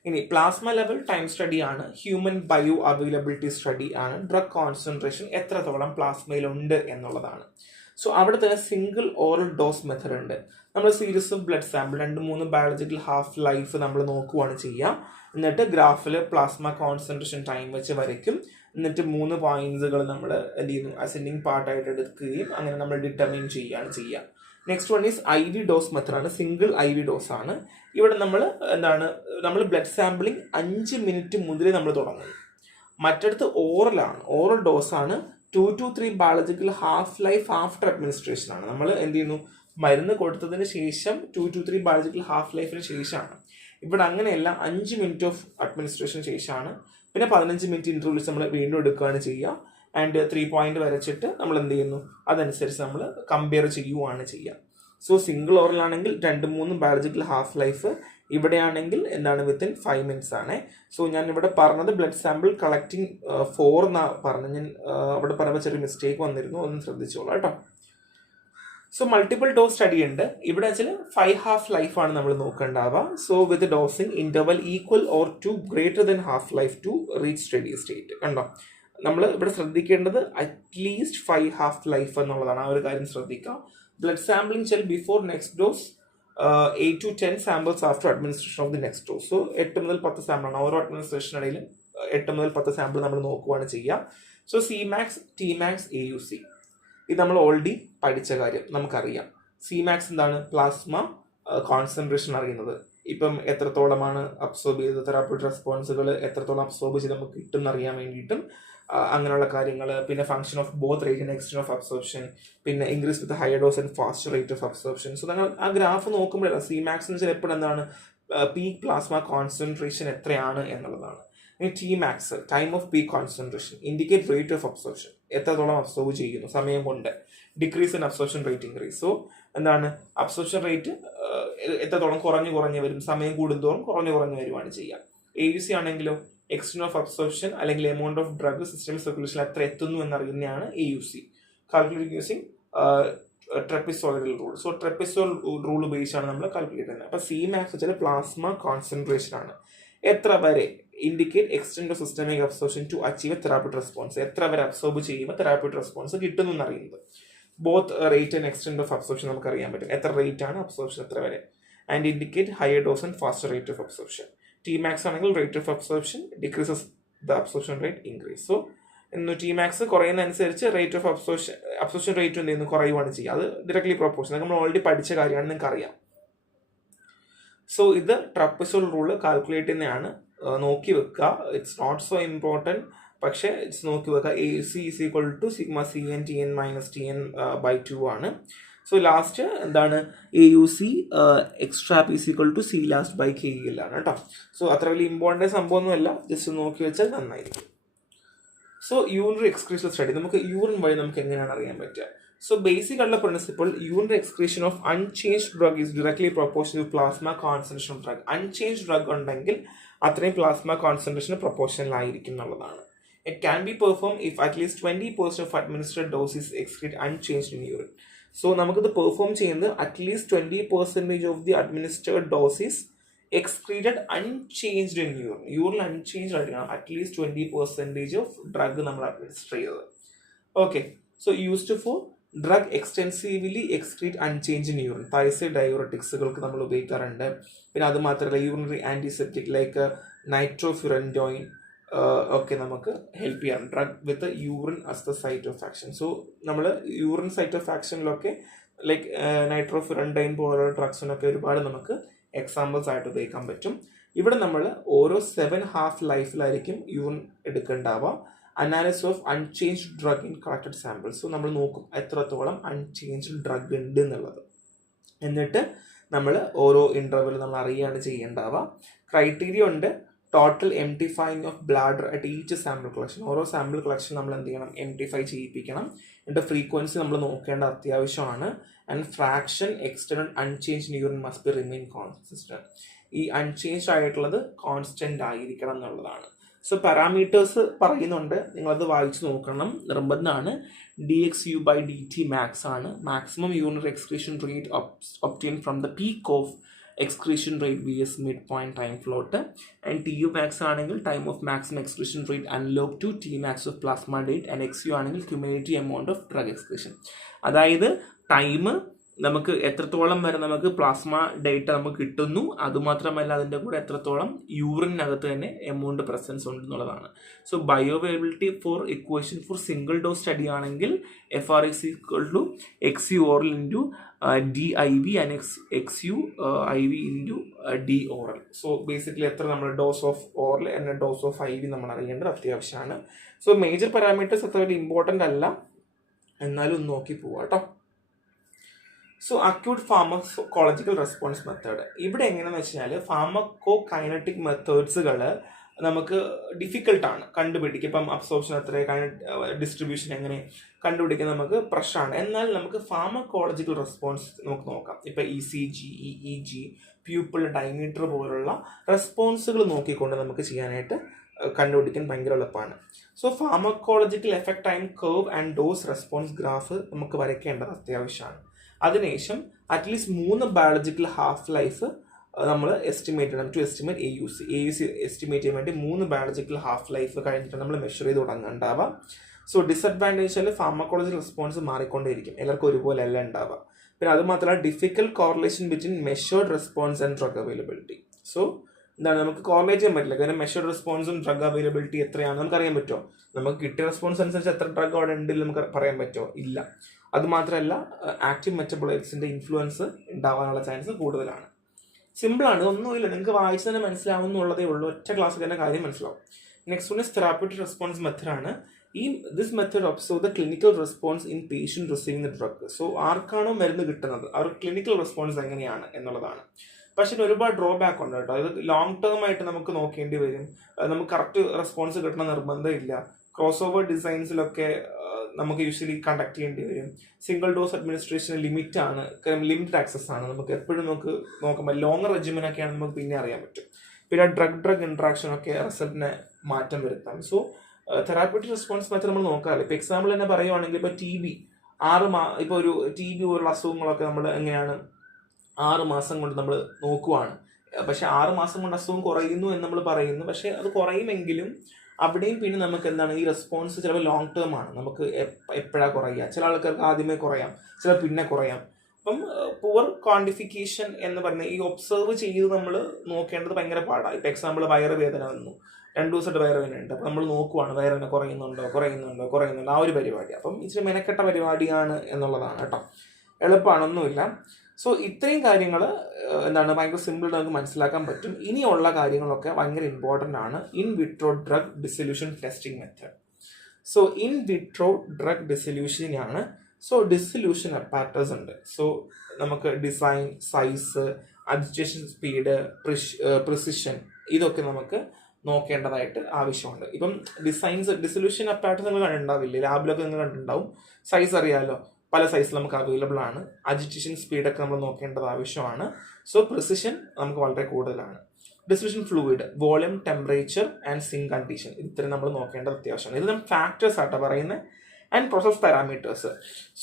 ഇനി പ്ലാസ്മ ലെവൽ ടൈം സ്റ്റഡി ആണ്, ഹ്യൂമൻ ബയോ അവൈലബിലിറ്റി സ്റ്റഡി ആണ്, ഡ്രഗ് കോൺസെൻട്രേഷൻ എത്രത്തോളം പ്ലാസ്മയിലുണ്ട് എന്നുള്ളതാണ്. സോ അവിടെ തന്നെ സിംഗിൾ ഓറൽ ഡോസ് മെത്തഡ് ഉണ്ട്. നമ്മൾ series of blood sample 2-3 biological half life നമ്മൾ നോക്കുവാണ് ചെയ്യുക. എന്നിട്ട് ഗ്രാഫിൽ പ്ലാസ്മ കോൺസെൻട്രേഷൻ ടൈം വെച്ച് വരയ്ക്കും. എന്നിട്ട് 3 പോയിന്റ്സുകൾ നമ്മൾ എന്ത് ചെയ്യുന്നു, അസെൻഡിങ് പാർട്ടായിട്ട് എടുക്കുകയും അങ്ങനെ നമ്മൾ ഡിറ്റർമിൻ ചെയ്യുകയാണ് ചെയ്യുക. Next one is IV dose മെത്തഡാണ്, സിംഗിൾ IV ഡോസ് ആണ്. ഇവിടെ നമ്മൾ ബ്ലഡ് സാമ്പിളിങ് 5 മിനിറ്റ് മുതലേ നമ്മൾ തുടങ്ങുന്നു. മറ്റടുത്ത് ഓറലാണ്, ഓറൽ ഡോസ് ആണ്. 2 to 3 biological half life after administration ആണ്. നമ്മൾ എന്ത് ചെയ്യുന്നു, മരുന്ന് കൊടുത്തതിന് ശേഷം 2 to 3 ബയോളജിക്കൽ ഹാഫ് ലൈഫിന് ശേഷമാണ്. ഇവിടെ അങ്ങനെയല്ല, 5 മിനിറ്റ് ഓഫ് അഡ്മിനിസ്ട്രേഷന് ശേഷമാണ്. പിന്നെ 15 മിനിറ്റ് ഇന്റർവ്യൂസ് നമ്മൾ വീണ്ടും എടുക്കുകയാണ് ചെയ്യുക. ആൻഡ് 3 പോയിന്റ് വരച്ചിട്ട് നമ്മൾ എന്ത് ചെയ്യുന്നു, അതനുസരിച്ച് നമ്മൾ കമ്പയർ ചെയ്യുവാണ് ചെയ്യുക. സോ സിംഗിൾ ഓറൽ ആണെങ്കിൽ 2-3 ബയോളജിക്കൽ ഹാഫ് ലൈഫ്, ഇവിടെയാണെങ്കിൽ വിത്തിൻ 5 മിനിറ്റ്സ് ആണ്. സോ ഞാൻ ഇവിടെ പറഞ്ഞത് ബ്ലഡ് സാമ്പിൾ കളക്ടിങ് 4 എന്നാണ് പറഞ്ഞത്. ഞാൻ അവിടെ പറയുമ്പോൾ ചെറിയ മിസ്റ്റേക്ക് വന്നിരുന്നു, ഒന്ന് ശ്രദ്ധിച്ചോളാം കേട്ടോ. സോ മൾട്ടിപ്പിൾ ഡോസ് സ്റ്റഡി ഉണ്ട്. ഇവിടെ വെച്ചാൽ 5 ഹാഫ് ലൈഫ് ആണ് നമ്മൾ നോക്കേണ്ടാവുക. So with dosing interval equal or to greater than half life to reach steady state. കണ്ടോ, നമ്മൾ ഇവിടെ ശ്രദ്ധിക്കേണ്ടത് അറ്റ്ലീസ്റ്റ് 5 ഹാഫ് ലൈഫ് എന്നുള്ളതാണ്. ആ ഒരു കാര്യം ശ്രദ്ധിക്കാം. ബ്ലഡ് സാമ്പിളിംഗ് ചെൽ before next dose, 8 to 10 samples after administration of the next dose. So 8 മുതൽ 10 സാമ്പിളാണ് ഓരോ അഡ്മിനിസ്ട്രേഷനിടയിൽ. 8 മുതൽ 10 സാമ്പിൾ നമ്മൾ നോക്കുവാണ് ചെയ്യുക. സോ Cmax, Tmax, AUC ഇത് നമ്മൾ ഓൾറെഡി പഠിച്ച കാര്യം നമുക്കറിയാം. Cmax എന്താണ്, പ്ലാസ്മ കോൺസെൻട്രേഷൻ അറിയുന്നത്. ഇപ്പം എത്രത്തോളമാണ് അബ്സോർബ് ചെയ്ത് തെറാപ്യൂട്ടിക് റെസ്പോൺസുകൾ എത്രത്തോളം അബ്സോർബ് ചെയ്ത് നമുക്ക് കിട്ടും അറിയാൻ വേണ്ടിയിട്ടും അങ്ങനെയുള്ള കാര്യങ്ങൾ. പിന്നെ function of both rate and extension of absorption, പിന്നെ increase with higher dose and faster rate of absorption. So നിങ്ങൾ ആ ഗ്രാഫ് നോക്കുമ്പോഴല്ല Cmax എന്ന് വെച്ചാൽ എപ്പോഴും എന്താണ്, പീക്ക് പ്ലാസ്മ കോൺസെൻട്രേഷൻ എത്രയാണ് എന്നുള്ളതാണ്. ഇനി Tmax, time of peak concentration, indicate rate of absorption, എത്രത്തോളം അബ്സോർവ് ചെയ്യുന്നു സമയം കൊണ്ട്. Decrease in absorption rate increase. So എന്താണ് അബ്സോർപ്ഷൻ റേറ്റ് എത്രത്തോളം കുറഞ്ഞു വരും, സമയം കൂടുന്തോറും കുറഞ്ഞു വരുവാണ് ചെയ്യുക. AUC ആണെങ്കിലോ എക്സ്റ്റെന്റ് ഓഫ് അബ്സോർപ്ഷൻ അല്ലെങ്കിൽ amount of drug system circulation എത്ര എത്തുന്നു എന്നറിയുന്നതാണ് AUC. Calculate using trapezoidal rule. So trapezoidal rule ഉപയോഗിച്ചാണ് നമ്മൾ കാൽക്കുലേറ്റ് ചെയ്യുന്നത്. അപ്പൊ Cmax വെച്ചാൽ പ്ലാസ്മ കോൺസെൻട്രേഷൻ ആണ്. എത്ര വരെ indicate extent of systemic absorption to achieve therapeutic response, എത്ര വരെ അബ്സോർബ് ചെയ്യുമ്പോൾ തെറാപ്യൂട്ടിക് റെസ്പോൺസ് കിട്ടുന്നു എന്നറിയുന്നത്. Both rate and extent of absorption നമുക്ക് അറിയാൻ പറ്റും, എത്ര റേറ്റ് ആണ് അബ്സോർപ്ഷൻ എത്ര വരെ. And indicate higher dose and faster rate of absorption. Tmax ആണെങ്കിൽ rate of absorption decreases the absorption rate increase. So Tmax കുറയുന്നതനുസരിച്ച് റേറ്റ് ഓഫ് അബ്സോർപ്ഷൻ റേറ്റ് എന്ത് ചെയ്യുന്നു, കുറയുവാണ് ചെയ്യുക. അത് ഡയറക്ട്ലി പ്രൊപ്പോർഷണൽ, നമ്മൾ ഓൾറെഡി പഠിച്ച കാര്യമാണ്, നിങ്ങൾക്ക് അറിയാം. സോ ഇത് ട്രപ്പിസോൾ റൂള് കാൽക്കുലേറ്റ് ചെയ്യുന്നതാണ്, നോക്കി വെക്കുക. ഇറ്റ്സ് നോട്ട് സോ ഇമ്പോർട്ടൻറ്റ്, പക്ഷേ ഇറ്റ്സ് നോക്കി വെക്കുക. AC is equal to sigma CN TN minus TN by 2 ആണ്. സോ ലാസ്റ്റ് എന്താണ് AUC extrap is equal to C last by KEL ആണ് കേട്ടോ. സോ അത്ര വലിയ ഇമ്പോർട്ടൻറ്റ് സംഭവമൊന്നുമല്ല, ജസ്റ്റ് നോക്കി വെച്ചാൽ നന്നായിരിക്കും. സോ യൂറിനറി എക്സ്ക്രീഷൻ സ്റ്റഡി, നമുക്ക് യൂറിൻ വഴി നമുക്ക് എങ്ങനെയാണ് അറിയാൻ പറ്റുക. സോ ബേസിക് ആയിട്ടുള്ള principle, urinary excretion of unchanged drug is directly proportional to plasma concentration of drug. Unchanged drug ഉണ്ടെങ്കിൽ അത്രയും പ്ലാസ്മ കോൺസെൻട്രേഷൻ പ്രൊപ്പോർഷണൽ ആയിരിക്കും എന്നുള്ളതാണ്. It can be perform if at least 20% of administered dose is excrete unchanged in urine. So നമുക്കിത് perform ചെയ്യുന്നത് at least 20% of the administered dose is excreted unchanged in urine. Urine unchanged ആയിരിക്കണം, at least 20% of drug നമ്മൾ administer ചെയ്തത്. Okay, so used for drug extensively excrete unchanged in urine. Thiazide ഡയോററ്റിക്സുകൾക്ക് നമ്മൾ ഉപയോഗിക്കാറുണ്ട്. പിന്നെ അത് മാത്രമല്ല യൂറിനറി ആന്റിസെപ്റ്റിക് ലൈക്ക് നൈട്രോഫ്യൂറൻഡോയിൻ ഒക്കെ നമുക്ക് ഹെൽപ്പ് ചെയ്യാം, drug with urine as the site of action. So നമ്മൾ യൂറിൻ സൈറ്റ് ഓഫ് ആക്ഷനിലൊക്കെ ലൈക്ക് നൈട്രോഫ്യൂറൻഡോയിൻ പോലുള്ള ഡ്രഗ്സിനൊക്കെ ഒരുപാട് നമുക്ക് എക്സാമ്പിൾസ് ആയിട്ട് ഉപയോഗിക്കാൻ പറ്റും. ഇവിടെ നമ്മൾ ഓരോ 7 ഹാഫ് ലൈഫിലായിരിക്കും യൂറിൻ എടുക്കേണ്ടാവുക. Analysis of unchanged drug in collected samples. So നമ്മൾ നോക്കും എത്രത്തോളം അൺചേഞ്ച്ഡ് ഡ്രഗ് ഉണ്ട് എന്നുള്ളത്. എന്നിട്ട് നമ്മൾ ഓരോ ഇന്റർവെൽ നമ്മൾ അറിയുകയാണ് ചെയ്യേണ്ടാവുക. ക്രൈറ്റീരിയ ഉണ്ട്, total emptifying of bladder at each sample collection. ഓരോ സാമ്പിൾ കളക്ഷൻ നമ്മൾ എന്ത് ചെയ്യണം, എംപ്റ്റിഫൈ ചെയ്യിപ്പിക്കണം. എന്നിട്ട് ഫ്രീക്വൻസി നമ്മൾ നോക്കേണ്ട അത്യാവശ്യമാണ്. And fraction external unchanged urine must be remain consistent. ഈ അൺചേഞ്ച് ആയിട്ടുള്ളത് കോൺസ്റ്റന്റ് ആയിരിക്കണം എന്നുള്ളതാണ്. സോ പാരാമീറ്റേഴ്സ് പറയുന്നുണ്ട്, നിങ്ങളത് വായിച്ചു നോക്കണം, നിർബന്ധമാണ്. dxu/dt മാക്സ് ആണ്, maximum urinary excretion rate obtain from the peak of excretion rate vs midpoint time float. And TU max ആണെങ്കിൽ time of maximum excretion rate analog to T max of plasma date, and XU ആണെങ്കിൽ cumulative amount of drug excretion. അതായത് time നമുക്ക് എത്രത്തോളം വരെ നമുക്ക് plasma data നമുക്ക് കിട്ടുന്നു, അതുമാത്രമല്ല അതിൻ്റെ കൂടെ എത്രത്തോളം യൂറിനകത്ത് തന്നെ എമൗണ്ട് പ്രസൻസ് ഉണ്ട് എന്നുള്ളതാണ്. So bioavailability for equation for single dose study ആണെങ്കിൽ FR is equal to XU oral into DIV and XU IV into D oral. So basically എത്ര നമ്മൾ dose of oral and dose of IV നമ്മൾ അറിയേണ്ടത് അത്യാവശ്യമാണ്. So major parameters അത്ര വലിയ important അല്ല, എന്നാലും ഒന്ന് നോക്കി പോവാം കേട്ടോ. So acute pharmacological response method ഇവിടെ എങ്ങനെയാണെന്ന് വെച്ച് കഴിഞ്ഞാൽ ഫാർമക്കോ കൈനറ്റിക് മെത്തേഡ്സുകൾ നമുക്ക് ഡിഫിക്കൽട്ടാണ് കണ്ടുപിടിക്കുക. ഇപ്പം അബ്സോർപ്ഷൻ എത്ര, ഡിസ്ട്രിബ്യൂഷൻ എങ്ങനെ കണ്ടുപിടിക്കാൻ നമുക്ക് പ്രശ്നമാണ്. എന്നാൽ നമുക്ക് ഫാർമക്കോളജിക്കൽ റെസ്പോൺസ് നമുക്ക് നോക്കാം. ഇപ്പം ECG, EEG, പ്യൂപ്പിൾ ഡയമീറ്റർ പോലുള്ള റെസ്പോൺസുകൾ നോക്കിക്കൊണ്ട് നമുക്ക് ചെയ്യാനായിട്ട് കണ്ടുപിടിക്കാൻ ഭയങ്കര എളുപ്പമാണ്. So pharmacological effect time curve and dose response graph നമുക്ക് വരയ്ക്കേണ്ടത് അത്യാവശ്യമാണ്. അതിനുശേഷം അറ്റ്ലീസ്റ്റ് 3 ബയോളജിക്കൽ ഹാഫ് ലൈഫ് നമ്മൾ എസ്റ്റിമേറ്റ് ചെയ്യണം ടു എസ്റ്റിമേറ്റ് AUC എസ്റ്റിമേറ്റ് ചെയ്യാൻ വേണ്ടി 3 ബയോളജിക്കൽ ഹാഫ് ലൈഫ് കഴിഞ്ഞിട്ട് നമ്മൾ മെഷർ ചെയ്ത് തുടങ്ങുന്നുണ്ടാവുക. സോ ഡിസഡ്വാൻറ്റേജ് ഫാർമക്കോളജി റെസ്പോൺസ് മാറിക്കൊണ്ടേയിരിക്കും, എല്ലാവർക്കും ഒരുപോലെ അല്ല ഉണ്ടാവുക. പിന്നെ അത് മാത്രമല്ല difficult correlation between measured response and drug availability. So എന്താണ് നമുക്ക് കോറിലേറ്റ് ചെയ്യാൻ പറ്റില്ല, കാരണം മെഷേർഡ് റെസ്പോൺസും ഡ്രഗ് അവൈലബിലിറ്റി എത്രയാണ് നമുക്ക് അറിയാൻ പറ്റുമോ? നമുക്ക് കിട്ടിയ റെസ്പോൺസ് അനുസരിച്ച് എത്ര ഡ്രഗ് അവിടെ ഉണ്ടെങ്കിൽ നമുക്ക് പറയാൻ പറ്റുമോ? ഇല്ല. അതുമാത്രമല്ല ആക്റ്റീവ് മെറ്റബോളൈറ്റ്സിന്റെ ഇൻഫ്ലുവൻസ് ഉണ്ടാവാനുള്ള ചാൻസ് കൂടുതലാണ്. സിമ്പിളാണ്, ഒന്നുമില്ല, നിങ്ങൾക്ക് വായിച്ച് തന്നെ മനസ്സിലാവുന്നുള്ളതേ ഉള്ളൂ, ഒറ്റ ക്ലാസ്സിൽ തന്നെ കാര്യം മനസ്സിലാവും. Next one is therapeutic response മെത്തഡാണ്. This method observe the clinical response in patient receiving the drug. So ആർക്കാണോ മരുന്ന് കിട്ടുന്നത് അവർ ക്ലിനിക്കൽ റെസ്പോൺസ് എങ്ങനെയാണ് എന്നുള്ളതാണ്. പക്ഷെ ഒരുപാട് ഡ്രോബാക്ക് ഉണ്ട് കേട്ടോ. അത് ലോങ് ടേം ആയിട്ട് നമുക്ക് നോക്കേണ്ടി വരും. നമുക്ക് കറക്റ്റ് റെസ്പോൺസ് കിട്ടണ നിർബന്ധമില്ല. ക്രോസ് ഓവർ ഡിസൈൻസിലൊക്കെ നമുക്ക് യൂഷ്വലി കണ്ടക്ട് ചെയ്യേണ്ടി വരും. സിംഗിൾ ഡോസ് അഡ്മിനിസ്ട്രേഷൻ ലിമിറ്റ് ആണ്, ലിമിറ്റഡ് ആക്സസ് ആണ്. നമുക്ക് എപ്പോഴും നമുക്ക് നോക്കുമ്പോൾ ലോങ്ങർ റെജിമിനൊക്കെയാണ് നമുക്ക് പിന്നെ അറിയാൻ പറ്റും. പിന്നെ ഡ്രഗ് ഇന്ററാക്ഷൻ ഒക്കെ റിസൾട്ടിനെ മാറ്റം വരുത്താം. സോ തെറാപ്യൂട്ടിക് റെസ്പോൺസ് മെത്തേഡ് നമ്മൾ നോക്കാറില്ല. ഇപ്പൊ എക്സാമ്പിൾ തന്നെ പറയുവാണെങ്കിൽ ഇപ്പൊ TB ഇപ്പൊ ഒരു TB പോലുള്ള അസുഖങ്ങളൊക്കെ നമ്മൾ എങ്ങനെയാണ് 6 മാസം കൊണ്ട് നമ്മൾ നോക്കുവാണ്. പക്ഷെ 6 മാസം കൊണ്ട് അസുഖം കുറയുന്നു എന്ന് നമ്മൾ പറയുന്നു. പക്ഷെ അത് കുറയുമെങ്കിലും അവിടെയും പിന്നെ നമുക്ക് എന്താണ് ഈ റെസ്പോൺസ് ചിലപ്പോൾ ലോങ് ടേം ആണ്. നമുക്ക് എപ്പോഴാണ് കുറയുക? ചില ആൾക്കാർക്ക് ആദ്യമേ കുറയാം, ചില പിന്നെ കുറയാം. അപ്പം പുവർ ക്വാണ്ടിഫിക്കേഷൻ എന്ന് പറഞ്ഞ ഈ ഒബ്സർവ് ചെയ്ത് നമ്മൾ നോക്കേണ്ടത് ഭയങ്കര പാടാണ്. ഇപ്പം എക്സാമ്പിൾ വയറുവേദന വന്നു, 2 ദിവസമായിട്ട് വയറുവേദന ഉണ്ട്. അപ്പം നമ്മൾ നോക്കുവാണ് വയറുവേദന കുറയുന്നുണ്ടോ ആ ഒരു പരിപാടി. അപ്പം ഇച്ചിരി മെനക്കെട്ട പരിപാടിയാണ് എന്നുള്ളതാണ് കേട്ടോ. എളുപ്പമാണൊന്നുമില്ല. സോ ഇത്രയും കാര്യങ്ങൾ ഭയങ്കര സിമ്പിൾ നമുക്ക് മനസ്സിലാക്കാൻ പറ്റും. ഇനിയുള്ള കാര്യങ്ങളൊക്കെ ഭയങ്കര ഇമ്പോർട്ടൻ്റ് ആണ്. In vitro drug dissolution testing method. So in vitro drug ഡിസൊല്യൂഷനാണ്. സോ ഡിസൊല്യൂഷൻ അപ്പാരറ്റസ് ഉണ്ട്. സോ നമുക്ക് design, size, agitation speed, precision ഇതൊക്കെ നമുക്ക് നോക്കേണ്ടതായിട്ട് ആവശ്യമുണ്ട്. ഇപ്പം ഡിസൊല്യൂഷൻ അപ്പാരറ്റസ് നിങ്ങൾ കണ്ടിട്ടുണ്ടാവില്ലേ, ലാബിലൊക്കെ നിങ്ങൾ കണ്ടിട്ടുണ്ടാവും. സൈസ് അറിയാമല്ലോ, പല സൈസിൽ നമുക്ക് അവൈലബിൾ ആണ്. അജിറ്റേഷൻ സ്പീഡൊക്കെ നമ്മൾ നോക്കേണ്ടത് ആവശ്യമാണ്. സോ പ്രിസിഷൻ നമുക്ക് വളരെ കൂടുതലാണ്. Dissolution fluid, volume, temperature and sink condition, ഇത്രയും നമ്മൾ നോക്കേണ്ടത് അത്യാവശ്യമാണ്. ഇത് നമ്മൾ ഫാക്ടേഴ്സ് ആട്ടോ പറയുന്നത്. And process parameters.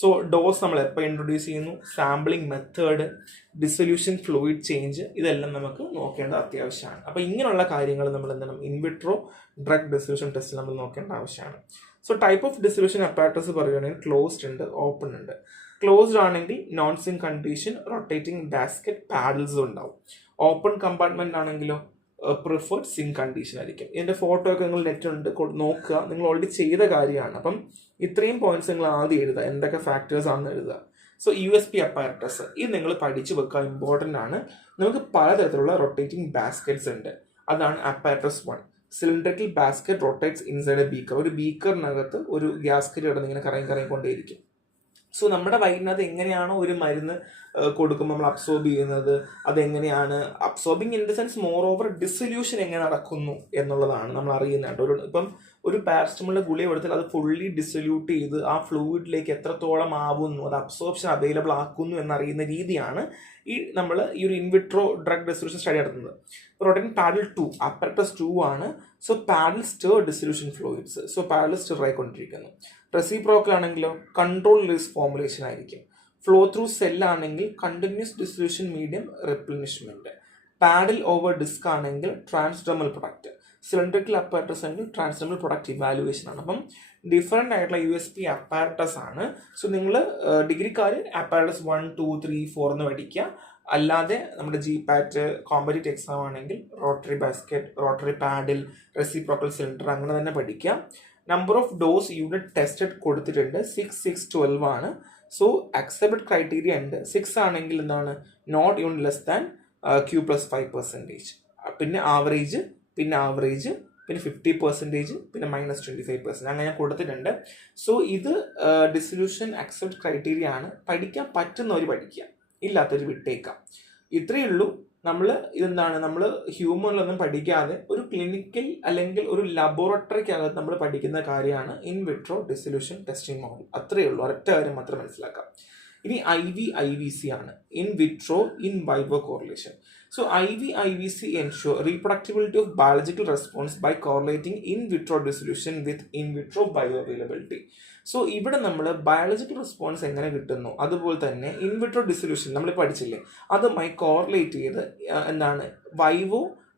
So dose നമ്മൾ എപ്പോൾ ഇൻട്രൊഡ്യൂസ് ചെയ്യുന്നു, sampling method, dissolution fluid change, ഇതെല്ലാം നമുക്ക് നോക്കേണ്ടത് അത്യാവശ്യമാണ്. അപ്പോൾ ഇങ്ങനെയുള്ള കാര്യങ്ങൾ നമ്മൾ ഇൻവിട്രോ ഡ്രഗ് ഡിസൊല്യൂഷൻ ടെസ്റ്റിൽ നമ്മൾ നോക്കേണ്ട ആവശ്യമാണ്. So type of dissolution apparatus പറയുകയാണെങ്കിൽ ക്ലോസ്ഡ് ഉണ്ട്, ഓപ്പൺ ഉണ്ട്. ക്ലോസ്ഡ് ആണെങ്കിൽ non sink condition, rotating basket, പാഡൽസും ഉണ്ടാവും. ഓപ്പൺ കമ്പാർട്ട്മെന്റ് ആണെങ്കിലോ പ്രിഫേർഡ് സിങ്ക് കണ്ടീഷൻ ആയിരിക്കും. ഇതിന്റെ ഫോട്ടോ ഒക്കെ നിങ്ങൾ നെറ്റുണ്ട് നോക്കുക, നിങ്ങൾ ഓൾറെഡി ചെയ്ത കാര്യമാണ്. അപ്പം ഇത്രയും പോയിന്റ്സ് നിങ്ങൾ ആദ്യം എഴുതുക, എന്തൊക്കെ ഫാക്ടേഴ്സ് ആണെന്ന് എഴുതുക. സോ USP അപ്പാരറ്റസ് ഇത് നിങ്ങൾ പഠിച്ചു വെക്കുക, ഇമ്പോർട്ടൻ്റ് ആണ്. നമുക്ക് പലതരത്തിലുള്ള റൊട്ടേറ്റിംഗ് ബാസ്ക്കറ്റ്സ് ഉണ്ട്. അതാണ് apparatus 1. Cylindrical basket rotates inside A beaker. ഒരു ബീക്കറിനകത്ത് ഒരു ഗ്യാസ്കറ്റ് കിടന്ന് ഇങ്ങനെ കറങ്ങിക്കൊണ്ടേയിരിക്കും. സോ നമ്മുടെ വയറിനകത്ത് എങ്ങനെയാണോ ഒരു മരുന്ന് കൊടുക്കുമ്പോൾ നമ്മൾ അബ്സോർബ് ചെയ്യുന്നത്, അതെങ്ങനെയാണ് absorbing in the sense more over dissolution എങ്ങനെ നടക്കുന്നു എന്നുള്ളതാണ് നമ്മൾ അറിയുന്നത്. ഇപ്പം ഒരു പാരസ്റ്റമോളിന്റെ ഗുളിക എടുത്താൽ അത് ഫുള്ളി ഡിസൊല്യൂട്ട് ചെയ്ത് ആ ഫ്ലൂയിഡിലേക്ക് എത്രത്തോളം ആവുന്നു, അത് അബ്സോർപ്ഷൻ അവൈലബിൾ ആക്കുന്നു എന്നറിയുന്ന രീതിയാണ് നമ്മൾ ഈ ഒരു ഇൻവിട്രോ ഡ്രഗ് ഡിസൊല്യൂഷൻ സ്റ്റഡി നടത്തുന്നത്. റൊട്ടേറ്റിംഗ് പാഡൽ 2 അപ്പാരറ്റസ് 2 ആണ്. So paddle stir dissolution fluids. So paddle stir ആയിക്കൊണ്ടിരിക്കുന്നു. റെസിപ്രോക്കൽ ആണെങ്കിലോ കൺട്രോൾ റിലീസ് ഫോർമുലേഷൻ ആയിരിക്കും. ഫ്ലോ ത്രൂ സെൽ ആണെങ്കിൽ continuous dissolution medium replenishment. Paddle over disc ആണെങ്കിൽ ട്രാൻസ്ഡെർമൽ പ്രൊഡക്റ്റ്. സിലിണ്ടറിക്കൽ അപ്പാരറ്റസ് ആണെങ്കിൽ transdermal product evaluation ആണ്. അപ്പം different ആയിട്ടുള്ള USP അപ്പാരറ്റസ് ആണ്. സോ നിങ്ങൾ ഡിഗ്രിക്കാർ അപ്പാരറ്റസ് 1, 2, 3, 4 എന്ന് പഠിക്കുക. അല്ലാതെ നമ്മുടെ GPAT കോമ്പറ്റേറ്റീവ് എക്സാം ആണെങ്കിൽ റോട്ടറി ബാസ്ക്കറ്റ്, റോട്ടറി പാഡിൽ, റെസിപ്രോക്കൽ സിലിണ്ടർ അങ്ങനെ തന്നെ പഠിക്കുക. Number of dose unit tested കൊടുത്തിട്ടുണ്ട്. 6, 6, 12 ആണ്. സോ അക്സെപ്റ്റഡ് ക്രൈറ്റീരിയ ഉണ്ട്. 6 ആണെങ്കിൽ നോട്ട് യൂൺ ലെസ് ദാൻ Q+5%. പിന്നെ ആവറേജ്, പിന്നെ 50%, പിന്നെ -25%, അങ്ങനെ ഞാൻ കൊടുത്തിട്ടുണ്ട്. സോ ഇത് ഡിസൊല്യൂഷൻ അക്സെപ്റ്റ് ക്രൈറ്റീരിയ ആണ്. പഠിക്കാൻ പറ്റുന്നവർ പഠിക്കുക, ഇല്ലാത്തവർ വിട്ടേക്കാം. ഇത്രയേ ഉള്ളൂ. നമ്മൾ നമ്മൾ ഹ്യൂമനിലൊന്നും പഠിക്കാതെ ഒരു ക്ലിനിക്കൽ അല്ലെങ്കിൽ ഒരു ലബോറട്ടറിക്കകത്ത് നമ്മൾ പഠിക്കുന്ന കാര്യമാണ് ഇൻവിട്രോ ഡിസൊല്യൂഷൻ ടെസ്റ്റിംഗ് മോഡൽ. അത്രയേ ഉള്ളൂ. ഒരൊറ്റ കാര്യം മാത്രം മനസ്സിലാക്കാം. ഇനി IVC ആണ്, in vitro in vivo correlation. So IVC ensure reproducibility of biological response by correlating in vitro dissolution with in vitro bioavailability. So ഇവിടെ നമ്മൾ ബയോളജിക്കൽ റെസ്പോൺസ് എങ്ങനെ കിട്ടുന്നു, അതുപോലെ തന്നെ ഇൻ വിട്രോ ഡിസൊല്യൂഷൻ നമ്മൾ പഠിച്ചില്ലേ, അതുമായി കോറിലേറ്റ് ചെയ്ത്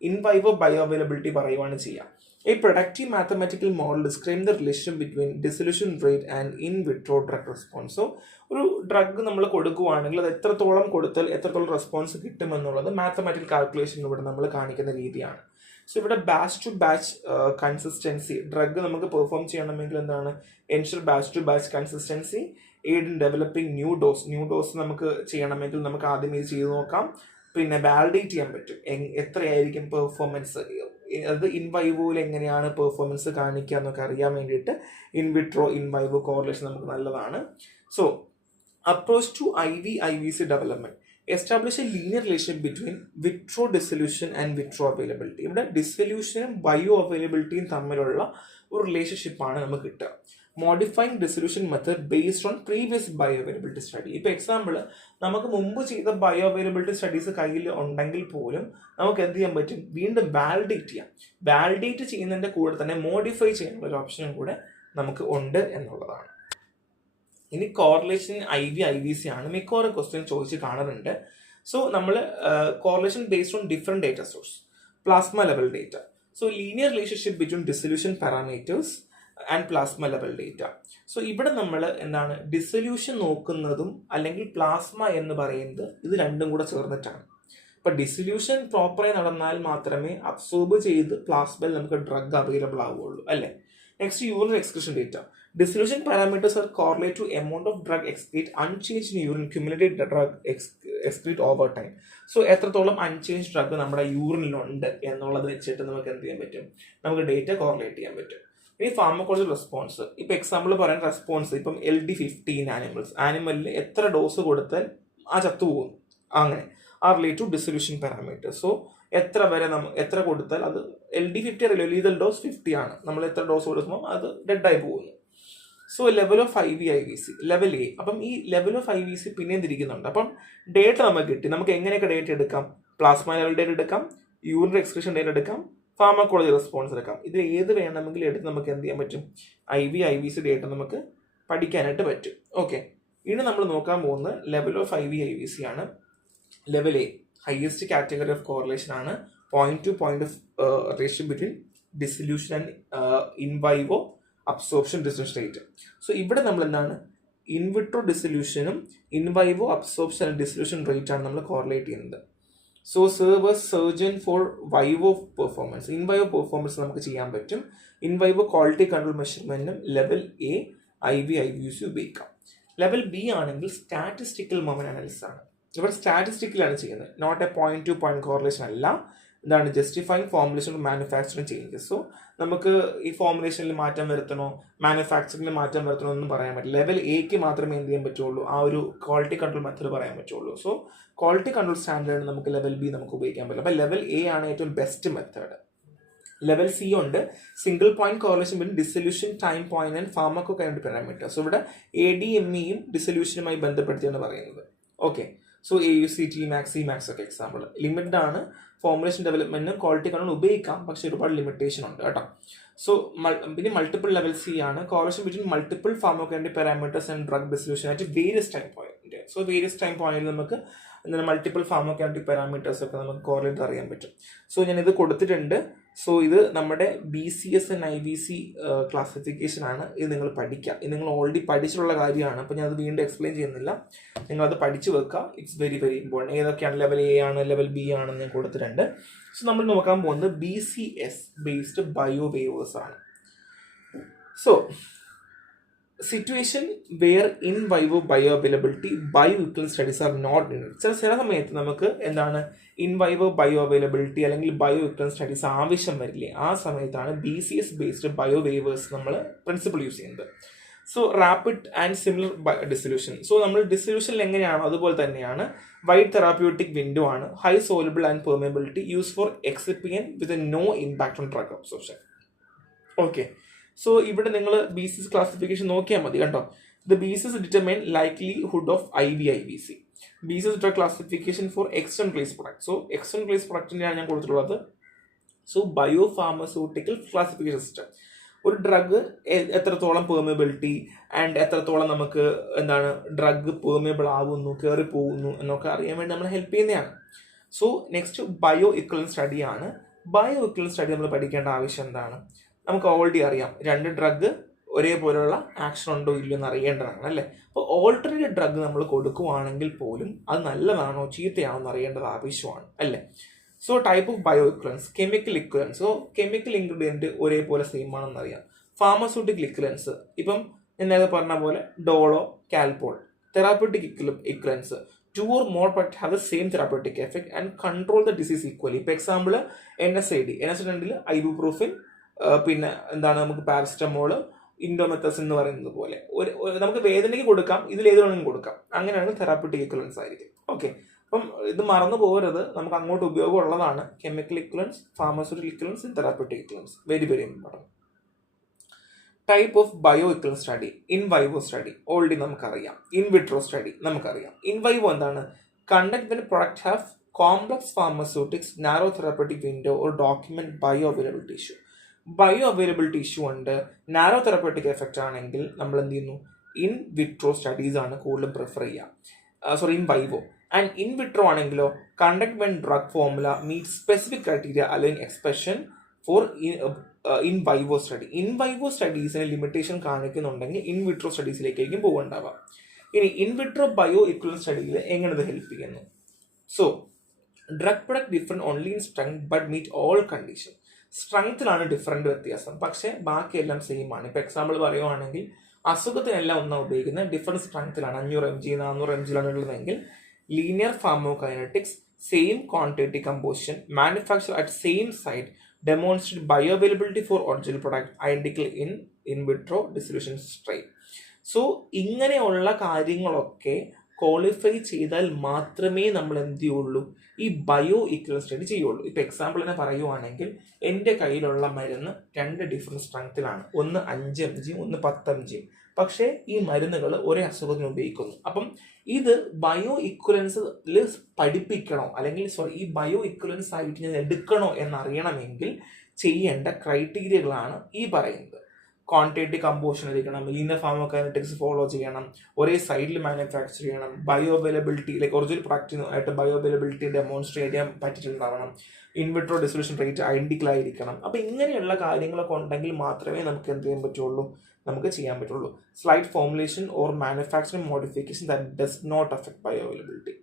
ഇൻ വൈവോ ബയോ അവൈലബിലിറ്റി പറയുവാണ് ചെയ്യുക. A predictive mathematical model describes the relationship between dissolution rate and in vitro drug response. So, ഒരു ഡ്രഗ് നമ്മൾ കൊടുക്കുകയാണെങ്കിൽ അത് എത്രത്തോളം കൊടുത്താൽ എത്രത്തോളം റെസ്പോൺസ് കിട്ടുമെന്നുള്ളത് മാത്തമാറ്റിക്കൽ കാൽക്കുലേഷൻ ഇവിടെ നമ്മൾ കാണിക്കുന്ന രീതിയാണ്. സോ ഇവിടെ batch to batch consistency drug നമുക്ക് പെർഫോം ചെയ്യണമെങ്കിൽ ensure batch to batch consistency, aid in developing new dose നമുക്ക് ചെയ്യണമെങ്കിൽ നമുക്ക് ആദ്യം ഇത് ചെയ്ത് നോക്കാം. പിന്നെ വാലിഡേറ്റ് ചെയ്യാൻ പറ്റും എത്രയായിരിക്കും പെർഫോമൻസ്, അത് ഇൻവൈവോയിൽ എങ്ങനെയാണ് പെർഫോമൻസ് കാണിക്കുക എന്നൊക്കെ അറിയാൻ വേണ്ടിയിട്ട് ഇൻവിട്രോ ഇൻവൈവോ കോറിലേഷൻ നമുക്ക് നല്ലതാണ്. So approach to IVC development. Establish a linear relation between vitro dissolution and vitro availability. ഇവിടെ ഡിസൊല്യൂഷനും ബയോ അവൈലബിലിറ്റിയും തമ്മിലുള്ള ഒരു റിലേഷൻഷിപ്പാണ് നമുക്ക് കിട്ടുക. Modifying dissolution method based on previous bioavailability study. ഇപ്പൊ എക്സാമ്പിൾ നമുക്ക് മുമ്പ് ചെയ്ത ബയോ അവൈലബിലിറ്റി സ്റ്റഡീസ് കയ്യിൽ ഉണ്ടെങ്കിൽ പോലും നമുക്ക് എന്ത് ചെയ്യാൻ പറ്റും, വീണ്ടും വാലിഡേറ്റ് ചെയ്യാം. വാലിഡേറ്റ് ചെയ്യുന്നതിന്റെ കൂടെ തന്നെ മോഡിഫൈ ചെയ്യാനുള്ള ഒരു ഓപ്ഷനും കൂടെ നമുക്ക് ഉണ്ട് എന്നുള്ളതാണ്. ഇനി കോറിലേഷൻ IVC ആണ് മിക്കവാറും ക്വസ്റ്റ്യൻ ചോദിച്ച് കാണുന്നുണ്ട്. സോ നമ്മൾ correlation based on different data source, plasma level data. So linear relationship between dissolution parameters and plasma level data. So ഇവിടെ നമ്മൾ എന്താണ് ഡിസൊല്യൂഷൻ നോക്കുന്നതും അല്ലെങ്കിൽ പ്ലാസ്മ എന്ന് പറയുന്നത് ഇത് രണ്ടും കൂടെ ചേർന്നിട്ടാണ്. ഇപ്പൊ ഡിസൊല്യൂഷൻ പ്രോപ്പറായി നടന്നാൽ മാത്രമേ അബ്സോർബ് ചെയ്ത് പ്ലാസ്മയിൽ നമുക്ക് ഡ്രഗ് അവൈലബിൾ ആവുകയുള്ളൂ, അല്ലേ? Next urine excretion data. Dissolution parameters are correlated to amount of drug excrete unchanged in urine, cumulative drug excrete over time. So എത്രത്തോളം അൺചേഞ്ച് ഡ്രഗ് നമ്മുടെ യൂറിനിലുണ്ട് എന്നുള്ളത് വെച്ചിട്ട് നമുക്ക് എന്ത് ചെയ്യാൻ പറ്റും, നമുക്ക് ഡേറ്റ കോറിലേറ്റ് ചെയ്യാൻ പറ്റും. ഇനി ഫാർമക്കോളജി റെസ്പോൺസ്. ഇപ്പൊ എക്സാമ്പിൾ പറയാൻ റെസ്പോൺസ് ഇപ്പം LD15 ആനിമലിൽ എത്ര ഡോസ് കൊടുത്താൽ ആ ചത്തുപോകുന്നു, അങ്ങനെ ആ relate to dissolution parameter. So എത്ര കൊടുത്താൽ അത് LD50 അറിയില്ല, ലീതൽ ഡോസ് 50 ആണ്. നമ്മൾ എത്ര ഡോസ് കൊടുക്കുമ്പോൾ അത് ഡെഡായി പോകുന്നു. So level of IVC level A. അപ്പം ഈ ലെവൽ ഓഫ് IVC പിന്നെയും തിരിക്കുന്നുണ്ട്. അപ്പം ഡേറ്റ നമുക്ക് കിട്ടി. നമുക്ക് എങ്ങനെയൊക്കെ ഡേറ്റ എടുക്കാം, പ്ലാസ്മ ലെവൽ ഡേറ്റ എടുക്കാം, യൂറിൻ എക്സ്ക്രീഷൻ ഡേറ്റ എടുക്കാം, ഫാർമക്കോളജി റെസ്പോൺസ് എടുക്കാം. ഇത് ഏത് വേണമെങ്കിലും എടുത്ത് നമുക്ക് എന്ത് ചെയ്യാൻ പറ്റും, IVC ഡേറ്റ നമുക്ക് പഠിക്കാനായിട്ട് പറ്റും. ഓക്കെ, ഇനി നമ്മൾ നോക്കാൻ പോകുന്നത് ലെവൽ ഓഫ് IVC ആണ്. Level A highest category of correlation ആണ്. Point to point of ratio between dissolution and in vivo absorption dissolution rate. So ഇവിടെ നമ്മൾ എന്താണ് ഇൻവിട്രോ ഡിസൊല്യൂഷനും in vivo absorption and dissolution rate ആണ് നമ്മൾ കോറിലേറ്റ് ചെയ്യുന്നത്. So serve a surgeon for vivo performance. In vivo performance നമുക്ക് ചെയ്യാൻ പറ്റും. ഇൻവൈവോ ക്വാളിറ്റി കൺട്രോൾ മെഷർമെന്റിനും ലെവൽ എ IVC ഉപയോഗിക്കാം. ലെവൽ ബി ആണെങ്കിൽ സ്റ്റാറ്റിസ്റ്റിക്കൽ മൊമെന്റ് അനാലിസിസ് ആണ്. ഇവിടെ സ്റ്റാറ്റിസ്റ്റിക്കലാണ് ചെയ്യുന്നത്, not a point to point correlation അല്ല. എന്താണ് justifying formulation manufacturing changes. So നമുക്ക് ഈ ഫോർമുലേഷനിൽ മാറ്റം വരുത്തണോ, മാനുഫാക്ചറിംഗിൽ മാറ്റം വരുത്തണോ ഒന്നും പറയാൻ പറ്റില്ല. ലെവൽ എക്ക് മാത്രമേ എന്ത് ചെയ്യാൻ പറ്റുള്ളൂ, ആ ഒരു ക്വാളിറ്റി കൺട്രോൾ മെത്തേഡ് പറയാൻ പറ്റുള്ളൂ. സോ ക്വാളിറ്റി കൺട്രോൾ സ്റ്റാൻഡേർഡ് നമുക്ക് ലെവൽ ബി നമുക്ക് ഉപയോഗിക്കാൻ പറ്റില്ല. അപ്പൊ ലെവൽ എ ആണ് ഏറ്റവും ബെസ്റ്റ് മെത്തേഡ്. ലെവൽ സി ഉണ്ട്, single point correlation between dissolution time point and pharmacokinetic parameters. ഇവിടെ ADMEയും ഡിസൊല്യൂഷനുമായി ബന്ധപ്പെടുത്തിയാണ് പറയുന്നത്. Okay, so AUC, Tmax, Cmax ഒക്കെ എക്സാമ്പിൾ. ലിമിറ്റഡ് ആണ്, ഫോർമുലേഷൻ ഡെവലപ്മെന്റിനും ക്വാളിറ്റി കൺട്രോൾ ഉപയോഗിക്കാം, പക്ഷെ ഒരുപാട് ലിമിറ്റേഷൻ ഉണ്ട് കേട്ടോ. സോ പിന്നെ മൾട്ടിപ്പിൾ ലെവൽ സി ആണ്, correlation between multiple pharmacokinetic parameters and drug dissolution at various time point. So various time പോയിന്റിൽ നമുക്ക് എന്താണ് മൾട്ടിപ്പിൾ ഫാർമക്കോകൈനറ്റിക് പാരാമീറ്റേഴ്സ് ഒക്കെ നമുക്ക് കോറിലേറ്റ് അറിയാൻ പറ്റും. സോ ഞാൻ ഇത് കൊടുത്തിട്ടുണ്ട്. സോ ഇത് നമ്മുടെ BCS ആൻഡ് IVC ക്ലാസിഫിക്കേഷൻ ആണ്. ഇത് നിങ്ങൾ പഠിക്കുക. ഇത് നിങ്ങൾ ഓൾറെഡി പഠിച്ചിട്ടുള്ള കാര്യമാണ്. അപ്പോൾ ഞാൻ അത് വീണ്ടും എക്സ്പ്ലെയിൻ ചെയ്യുന്നില്ല, നിങ്ങളത് പഠിച്ചു വെക്കുക. It's very very important. ഏതൊക്കെയാണ് ലെവൽ എ ആണ്, ലെവൽ ബി ആണെന്ന് ഞാൻ കൊടുത്തിട്ടുണ്ട്. സോ നമ്മൾ നോക്കാൻ പോകുന്നത് BCS ബേസ്ഡ് ബയോ വേവേഴ്സ് ആണ്. So situation where in vivo bioavailability bioequivalent studies are not needed. ചില സമയത്ത് നമുക്ക് എന്താണ് ഇൻ വൈവോ ബയോ അവൈലബിലിറ്റി അല്ലെങ്കിൽ ബയോ ഇക്വലന്റ് സ്റ്റഡീസ് ആവശ്യം വരില്ലേ, ആ സമയത്താണ് BCS ബേസ്ഡ് ബയോ വേവേഴ്സ് നമ്മൾ പ്രിൻസിപ്പിൾ യൂസ് ചെയ്യുന്നത്. So rapid and similar dissolution. So നമ്മൾ ഡിസൊല്യൂഷനിൽ എങ്ങനെയാണോ അതുപോലെ തന്നെയാണ്. വൈഡ് തെറാപ്യൂട്ടിക് വിൻഡോ ആണ്. High soluble and permeability, use for excipient with no impact on drug absorption. Okay, so ഇവിടെ നിങ്ങൾ BCS ക്ലാസിഫിക്കേഷൻ നോക്കിയാൽ മതി കേട്ടോ. The BCS determine likelihood of IVC. BCS drug classification for external place product. So external place പ്രൊഡക്റ്റിനെയാണ് ഞാൻ കൊടുത്തിട്ടുള്ളത്. So bio pharmaceutical classification system. ഒരു drug എത്രത്തോളം പെർമിയബിലിറ്റി ആൻഡ് എത്രത്തോളം നമുക്ക് എന്താണ് ഡ്രഗ് പെർമിയബിൾ ആവുന്നു, കയറി പോകുന്നു എന്നൊക്കെ അറിയാൻ വേണ്ടി നമ്മൾ ഹെൽപ്പ് ചെയ്യുന്നതാണ്. So next bio equivalent study ആണ്. ബയോ ഇക്വലന്റ് സ്റ്റഡി നമ്മൾ പഠിക്കേണ്ട ആവശ്യം എന്താണ്, നമുക്ക് ഓൾറെഡി അറിയാം രണ്ട് ഡ്രഗ് ഒരേപോലെയുള്ള ആക്ഷൻ ഉണ്ടോ ഇല്ലയോ എന്ന് അറിയേണ്ടതാണ് അല്ലേ. അപ്പോൾ ഓൾട്ടർനേറ്റ് ഡ്രഗ് നമ്മൾ കൊടുക്കുവാണെങ്കിൽ പോലും അത് നല്ലതാണോ ചീത്തയാണോ എന്ന് അറിയേണ്ടത് ആവശ്യമാണ് അല്ലേ. So type of bio ഇക്വലൻസ്, chemical ഇക്വലൻസ്. So chemical ingredient ഒരേപോലെ സെയിം ആണെന്ന് അറിയാം. ഫാർമസ്യൂട്ടിക്കൽ ഇക്വലൻസ്, ഇപ്പം ഞാൻ നേരത്തെ പറഞ്ഞ പോലെ Dolo, Calpol. Therapeutic ഇക്വലൻസ്, 2 or more products have the same therapeutic effect and control the disease equally. ഇപ്പോൾ എക്സാമ്പിൾ NSAID ibuprofen, പിന്നെ എന്താണ് നമുക്ക് പാരസ്റ്റമോള്, ഇൻഡോമെത്തസിൻ എന്ന് പറയുന്നത് പോലെ നമുക്ക് വേദനയ്ക്ക് കൊടുക്കാം, ഇതിൽ ഏത് വേണമെങ്കിലും കൊടുക്കാം. അങ്ങനെയാണ് തെറാപ്യൂട്ടിക് ഇക്വലൻസ് ആയിരിക്കും. ഓക്കെ, അപ്പം ഇത് മറന്നു പോകരുത്, നമുക്ക് അങ്ങോട്ട് ഉപയോഗമുള്ളതാണ്. Chemical equivalence, pharmaceutical equivalence, therapeutic equivalence, very very important. Type of bio equivalence study, in vivo study already നമുക്കറിയാം, ഇൻ വിട്രോ സ്റ്റഡി നമുക്കറിയാം. ഇൻ വൈവോ എന്താണ്? Conduct when product have complex pharmaceutics, narrow therapeutic window or document bio availability issue. Bio availability issue ഉണ്ട്, narrow therapeutic effect ആണെങ്കിൽ നമ്മൾ എന്ത് ചെയ്യുന്നു? In vitro studies ആണ് കൂടുതലും പ്രിഫർ ചെയ്യുക, sorry in vivo. And in vitro ആണെങ്കിലോ conduct when drug formula meet specific criteria അല്ലെങ്കിൽ expression for in vivo study. In vivo സ്റ്റഡീസിന് ലിമിറ്റേഷൻ കാണിക്കുന്നുണ്ടെങ്കിൽ ഇൻ വിട്രോ സ്റ്റഡീസിലേക്കായിരിക്കും പോകുന്നുണ്ടാവുക. ഇനി ഇൻ വിട്രോ ബയോ ഇക്വലൻസ് സ്റ്റഡിയിൽ എങ്ങനെ ഇത് ഹെൽപ്പ് ചെയ്യുന്നു? So drug product different only in strength but meet all condition. സ്ട്രെങ്ത്തിലാണ് ഡിഫറെന്റ് വ്യത്യാസം, പക്ഷെ ബാക്കിയെല്ലാം സെയിം ആണ്. ഇപ്പൊ എക്സാമ്പിൾ പറയുവാണെങ്കിൽ അസുഖത്തിനെല്ലാം ഒന്നാ ഉപയോഗിക്കുന്നത്, ഡിഫറെന്റ് സ്ട്രെങ്ത്തിലാണ്. 500 mg 400 mg ലാണ് ഉള്ളതെങ്കിൽ linear pharmacokinetics, same quantity composition, manufacture at same site, demonstrate bioavailability for original product, identical in vitro dissolution strain. So ഇങ്ങനെയുള്ള കാര്യങ്ങളൊക്കെ ക്വാളിഫൈ ചെയ്താൽ മാത്രമേ നമ്മൾ എന്ത് ചെയ്യുള്ളൂ? ഈ ബയോ ഇക്വലൻസ് സ്റ്റഡി ചെയ്യുള്ളൂ. ഇപ്പൊ എക്സാമ്പിൾ തന്നെ പറയുവാണെങ്കിൽ എൻ്റെ കയ്യിലുള്ള മരുന്ന് 2 ഡിഫറെന്റ് സ്ട്രെങ്ത്തിലാണ്, ഒന്ന് 5 mg, ഒന്ന് 10 mg. പക്ഷേ ഈ മരുന്നുകൾ ഒരേ അസുഖത്തിന് ഉപയോഗിക്കുന്നു. അപ്പം ഇത് ബയോ ഇക്വലൻസിൽ പഠിപ്പിക്കണോ, അല്ലെങ്കിൽ ഈ ബയോ ഇക്വലൻസ് ആയിട്ട് ഞാൻ എടുക്കണോ എന്നറിയണമെങ്കിൽ ചെയ്യേണ്ട ക്രൈറ്റീരിയകളാണ് ഈ പറയുന്നത്. ക്വാണ്ടിറ്റി കമ്പോസിഷൻ എടുക്കണം, ലീനിയർ ഫാർമോകൈനറ്റിക്സ് ഫോളോ ചെയ്യണം, ഒരേ സൈഡിൽ മാനുഫാക്ചർ ചെയ്യണം, ബയോ അവൈലബിലിറ്റി ലൈക്ക് ഒറിജിനൽ പ്രൊഡക്റ്റിന് ആയിട്ട് ബയോ അവൈലബിലിറ്റി ഡെമോൺസ്ട്രേറ്റ് ചെയ്യാൻ പറ്റിയിട്ടുണ്ടാവണം, ഇൻവിട്രോ ഡിസൊല്യൂഷൻ റേറ്റ് ഐഡന്റിക്കൽ ആയിരിക്കണം. അപ്പൊ ഇങ്ങനെയുള്ള കാര്യങ്ങളൊക്കെ ഉണ്ടെങ്കിൽ മാത്രമേ നമുക്ക് എന്ത് ചെയ്യാൻ പറ്റുള്ളൂ? നമുക്ക് ചെയ്യാൻ പറ്റുള്ളൂ. Slight formulation or manufacturing modification that does not affect bioavailability.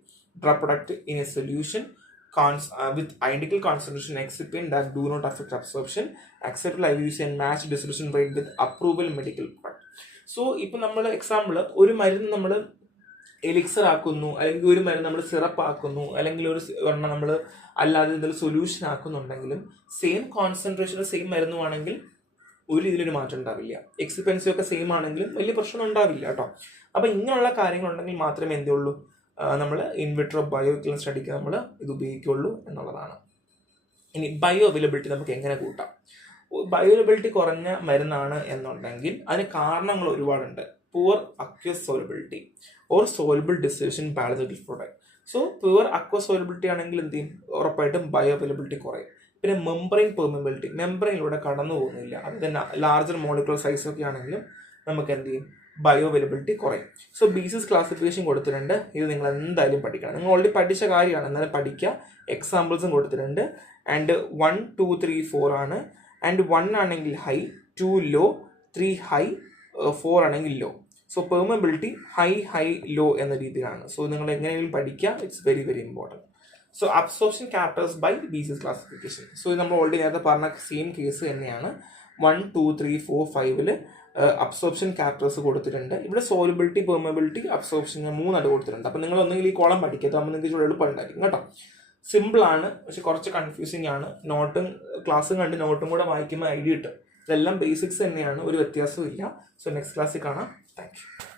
Drug product in a solution with identical concentration excipient that do not affect absorption, acceptable IUC and match dissolution rate with approval medical product. So ഇപ്പൊ നമ്മൾ example, ഒരു മരുന്ന് നമ്മൾ elixir ആക്കുന്നു, അല്ലെങ്കിൽ ഒരു മരുന്ന് നമ്മൾ സിറപ്പ് ആക്കുന്നു, അല്ലെങ്കിൽ ഒരു ഒരെണ്ണം നമ്മൾ അല്ലാതെ ഇതിൽ സൊല്യൂഷൻ ആക്കുന്നുണ്ടെങ്കിലും സെയിം കോൺസെൻട്രേഷൻ സെയിം മരുന്നുമാണെങ്കിൽ ഒരു രീതിയിലൊരു മാറ്റം ഉണ്ടാവില്ല. എക്സ്പെൻസീവ് ഒക്കെ സെയിം ആണെങ്കിലും വലിയ പ്രശ്നം ഉണ്ടാവില്ല കേട്ടോ. അപ്പൊ ഇങ്ങനെയുള്ള കാര്യങ്ങളുണ്ടെങ്കിൽ മാത്രമേ എന്തുള്ളൂ? നമ്മൾ ഇൻവിട്രോ ബയോ ഇക്വലൻസ് സ്റ്റഡിക്ക് നമ്മൾ ഇത് ഉപയോഗിക്കുള്ളൂ എന്നുള്ളതാണ്. ഇനി ബയോ അവൈലബിലിറ്റി നമുക്ക് എങ്ങനെ കൂട്ടാം? ബയോ അവൈലബിലിറ്റി കുറഞ്ഞ മരുന്നാണ് എന്നുണ്ടെങ്കിൽ അതിന് കാരണങ്ങൾ ഒരുപാടുണ്ട്. Poor aqueous solubility or soluble dissolution biological product. So poor aqueous solubility ആണെങ്കിൽ എന്ത് ചെയ്യും? ഉറപ്പായിട്ടും ബയോ അവൈലബിലിറ്റി കുറയും. പിന്നെ മെംബ്രെയിൻ പെർമിബിലിറ്റി, മെംബ്രെയിനിലൂടെ കടന്നു പോകുന്നില്ല, അത് ലാർജർ മോളിക്കുലർ സൈസ് ഒക്കെ ആണെങ്കിലും നമുക്ക് എന്ത് ചെയ്യും? ബയോ അവൈലബിലിറ്റി കുറയും. സോ ബീസിസ് ക്ലാസിഫിക്കേഷൻ കൊടുത്തിട്ടുണ്ട്, ഇത് നിങ്ങൾ എന്തായാലും പഠിക്കണം. നിങ്ങൾ ഓൾറെഡി പഠിച്ച കാര്യമാണ്, എന്നാലും പഠിക്കുക. എക്സാമ്പിൾസും കൊടുത്തിട്ടുണ്ട്. ആൻഡ് 1, 2, 3, 4 ആണ്. ആൻഡ് 1 ആണെങ്കിൽ ഹൈ, 2 ലോ, 3 ഹൈ, 4 ആണെങ്കിൽ low. So permeability high low എന്ന രീതിയിലാണ്. സോ നിങ്ങൾ എങ്ങനെയെങ്കിലും പഠിക്കുക, it's very very important. So absorption characters by BCS classification. So ഇത് നമ്മൾ ഓൾറെഡി നേരത്തെ പറഞ്ഞ സെയിം കേസ് തന്നെയാണ്. 1, 2, 3, 4, 5 അബ്സോർപ്ഷൻ ക്യാരക്ടേഴ്സ് കൊടുത്തിട്ടുണ്ട്. ഇവിടെ സോലബിലിറ്റി, പെർമിബിലിറ്റി, അബ്സോർപ്ഷൻ 3 ആയിട്ട് കൊടുത്തിട്ടുണ്ട്. അപ്പം നിങ്ങൾ ഒന്നെങ്കിൽ ഈ കോളം പഠിക്കുക, അപ്പോൾ നിങ്ങൾക്ക് ഇവിടെ എളുപ്പം ഉണ്ടായിരിക്കും കേട്ടോ. സിമ്പിൾ ആണ്, പക്ഷെ കുറച്ച് കൺഫ്യൂസിങ് ആണ്. നോട്ടും ക്ലാസ്സും കണ്ട് നോട്ടും കൂടെ വായിക്കുമ്പോൾ ഐഡിയ കിട്ടും. ഇതെല്ലാം ബേസിക്സ് തന്നെയാണ്, ഒരു വ്യത്യാസവും ഇല്ല. സോ നെക്സ്റ്റ് ക്ലാസ്സിൽ കാണാം. Thank you.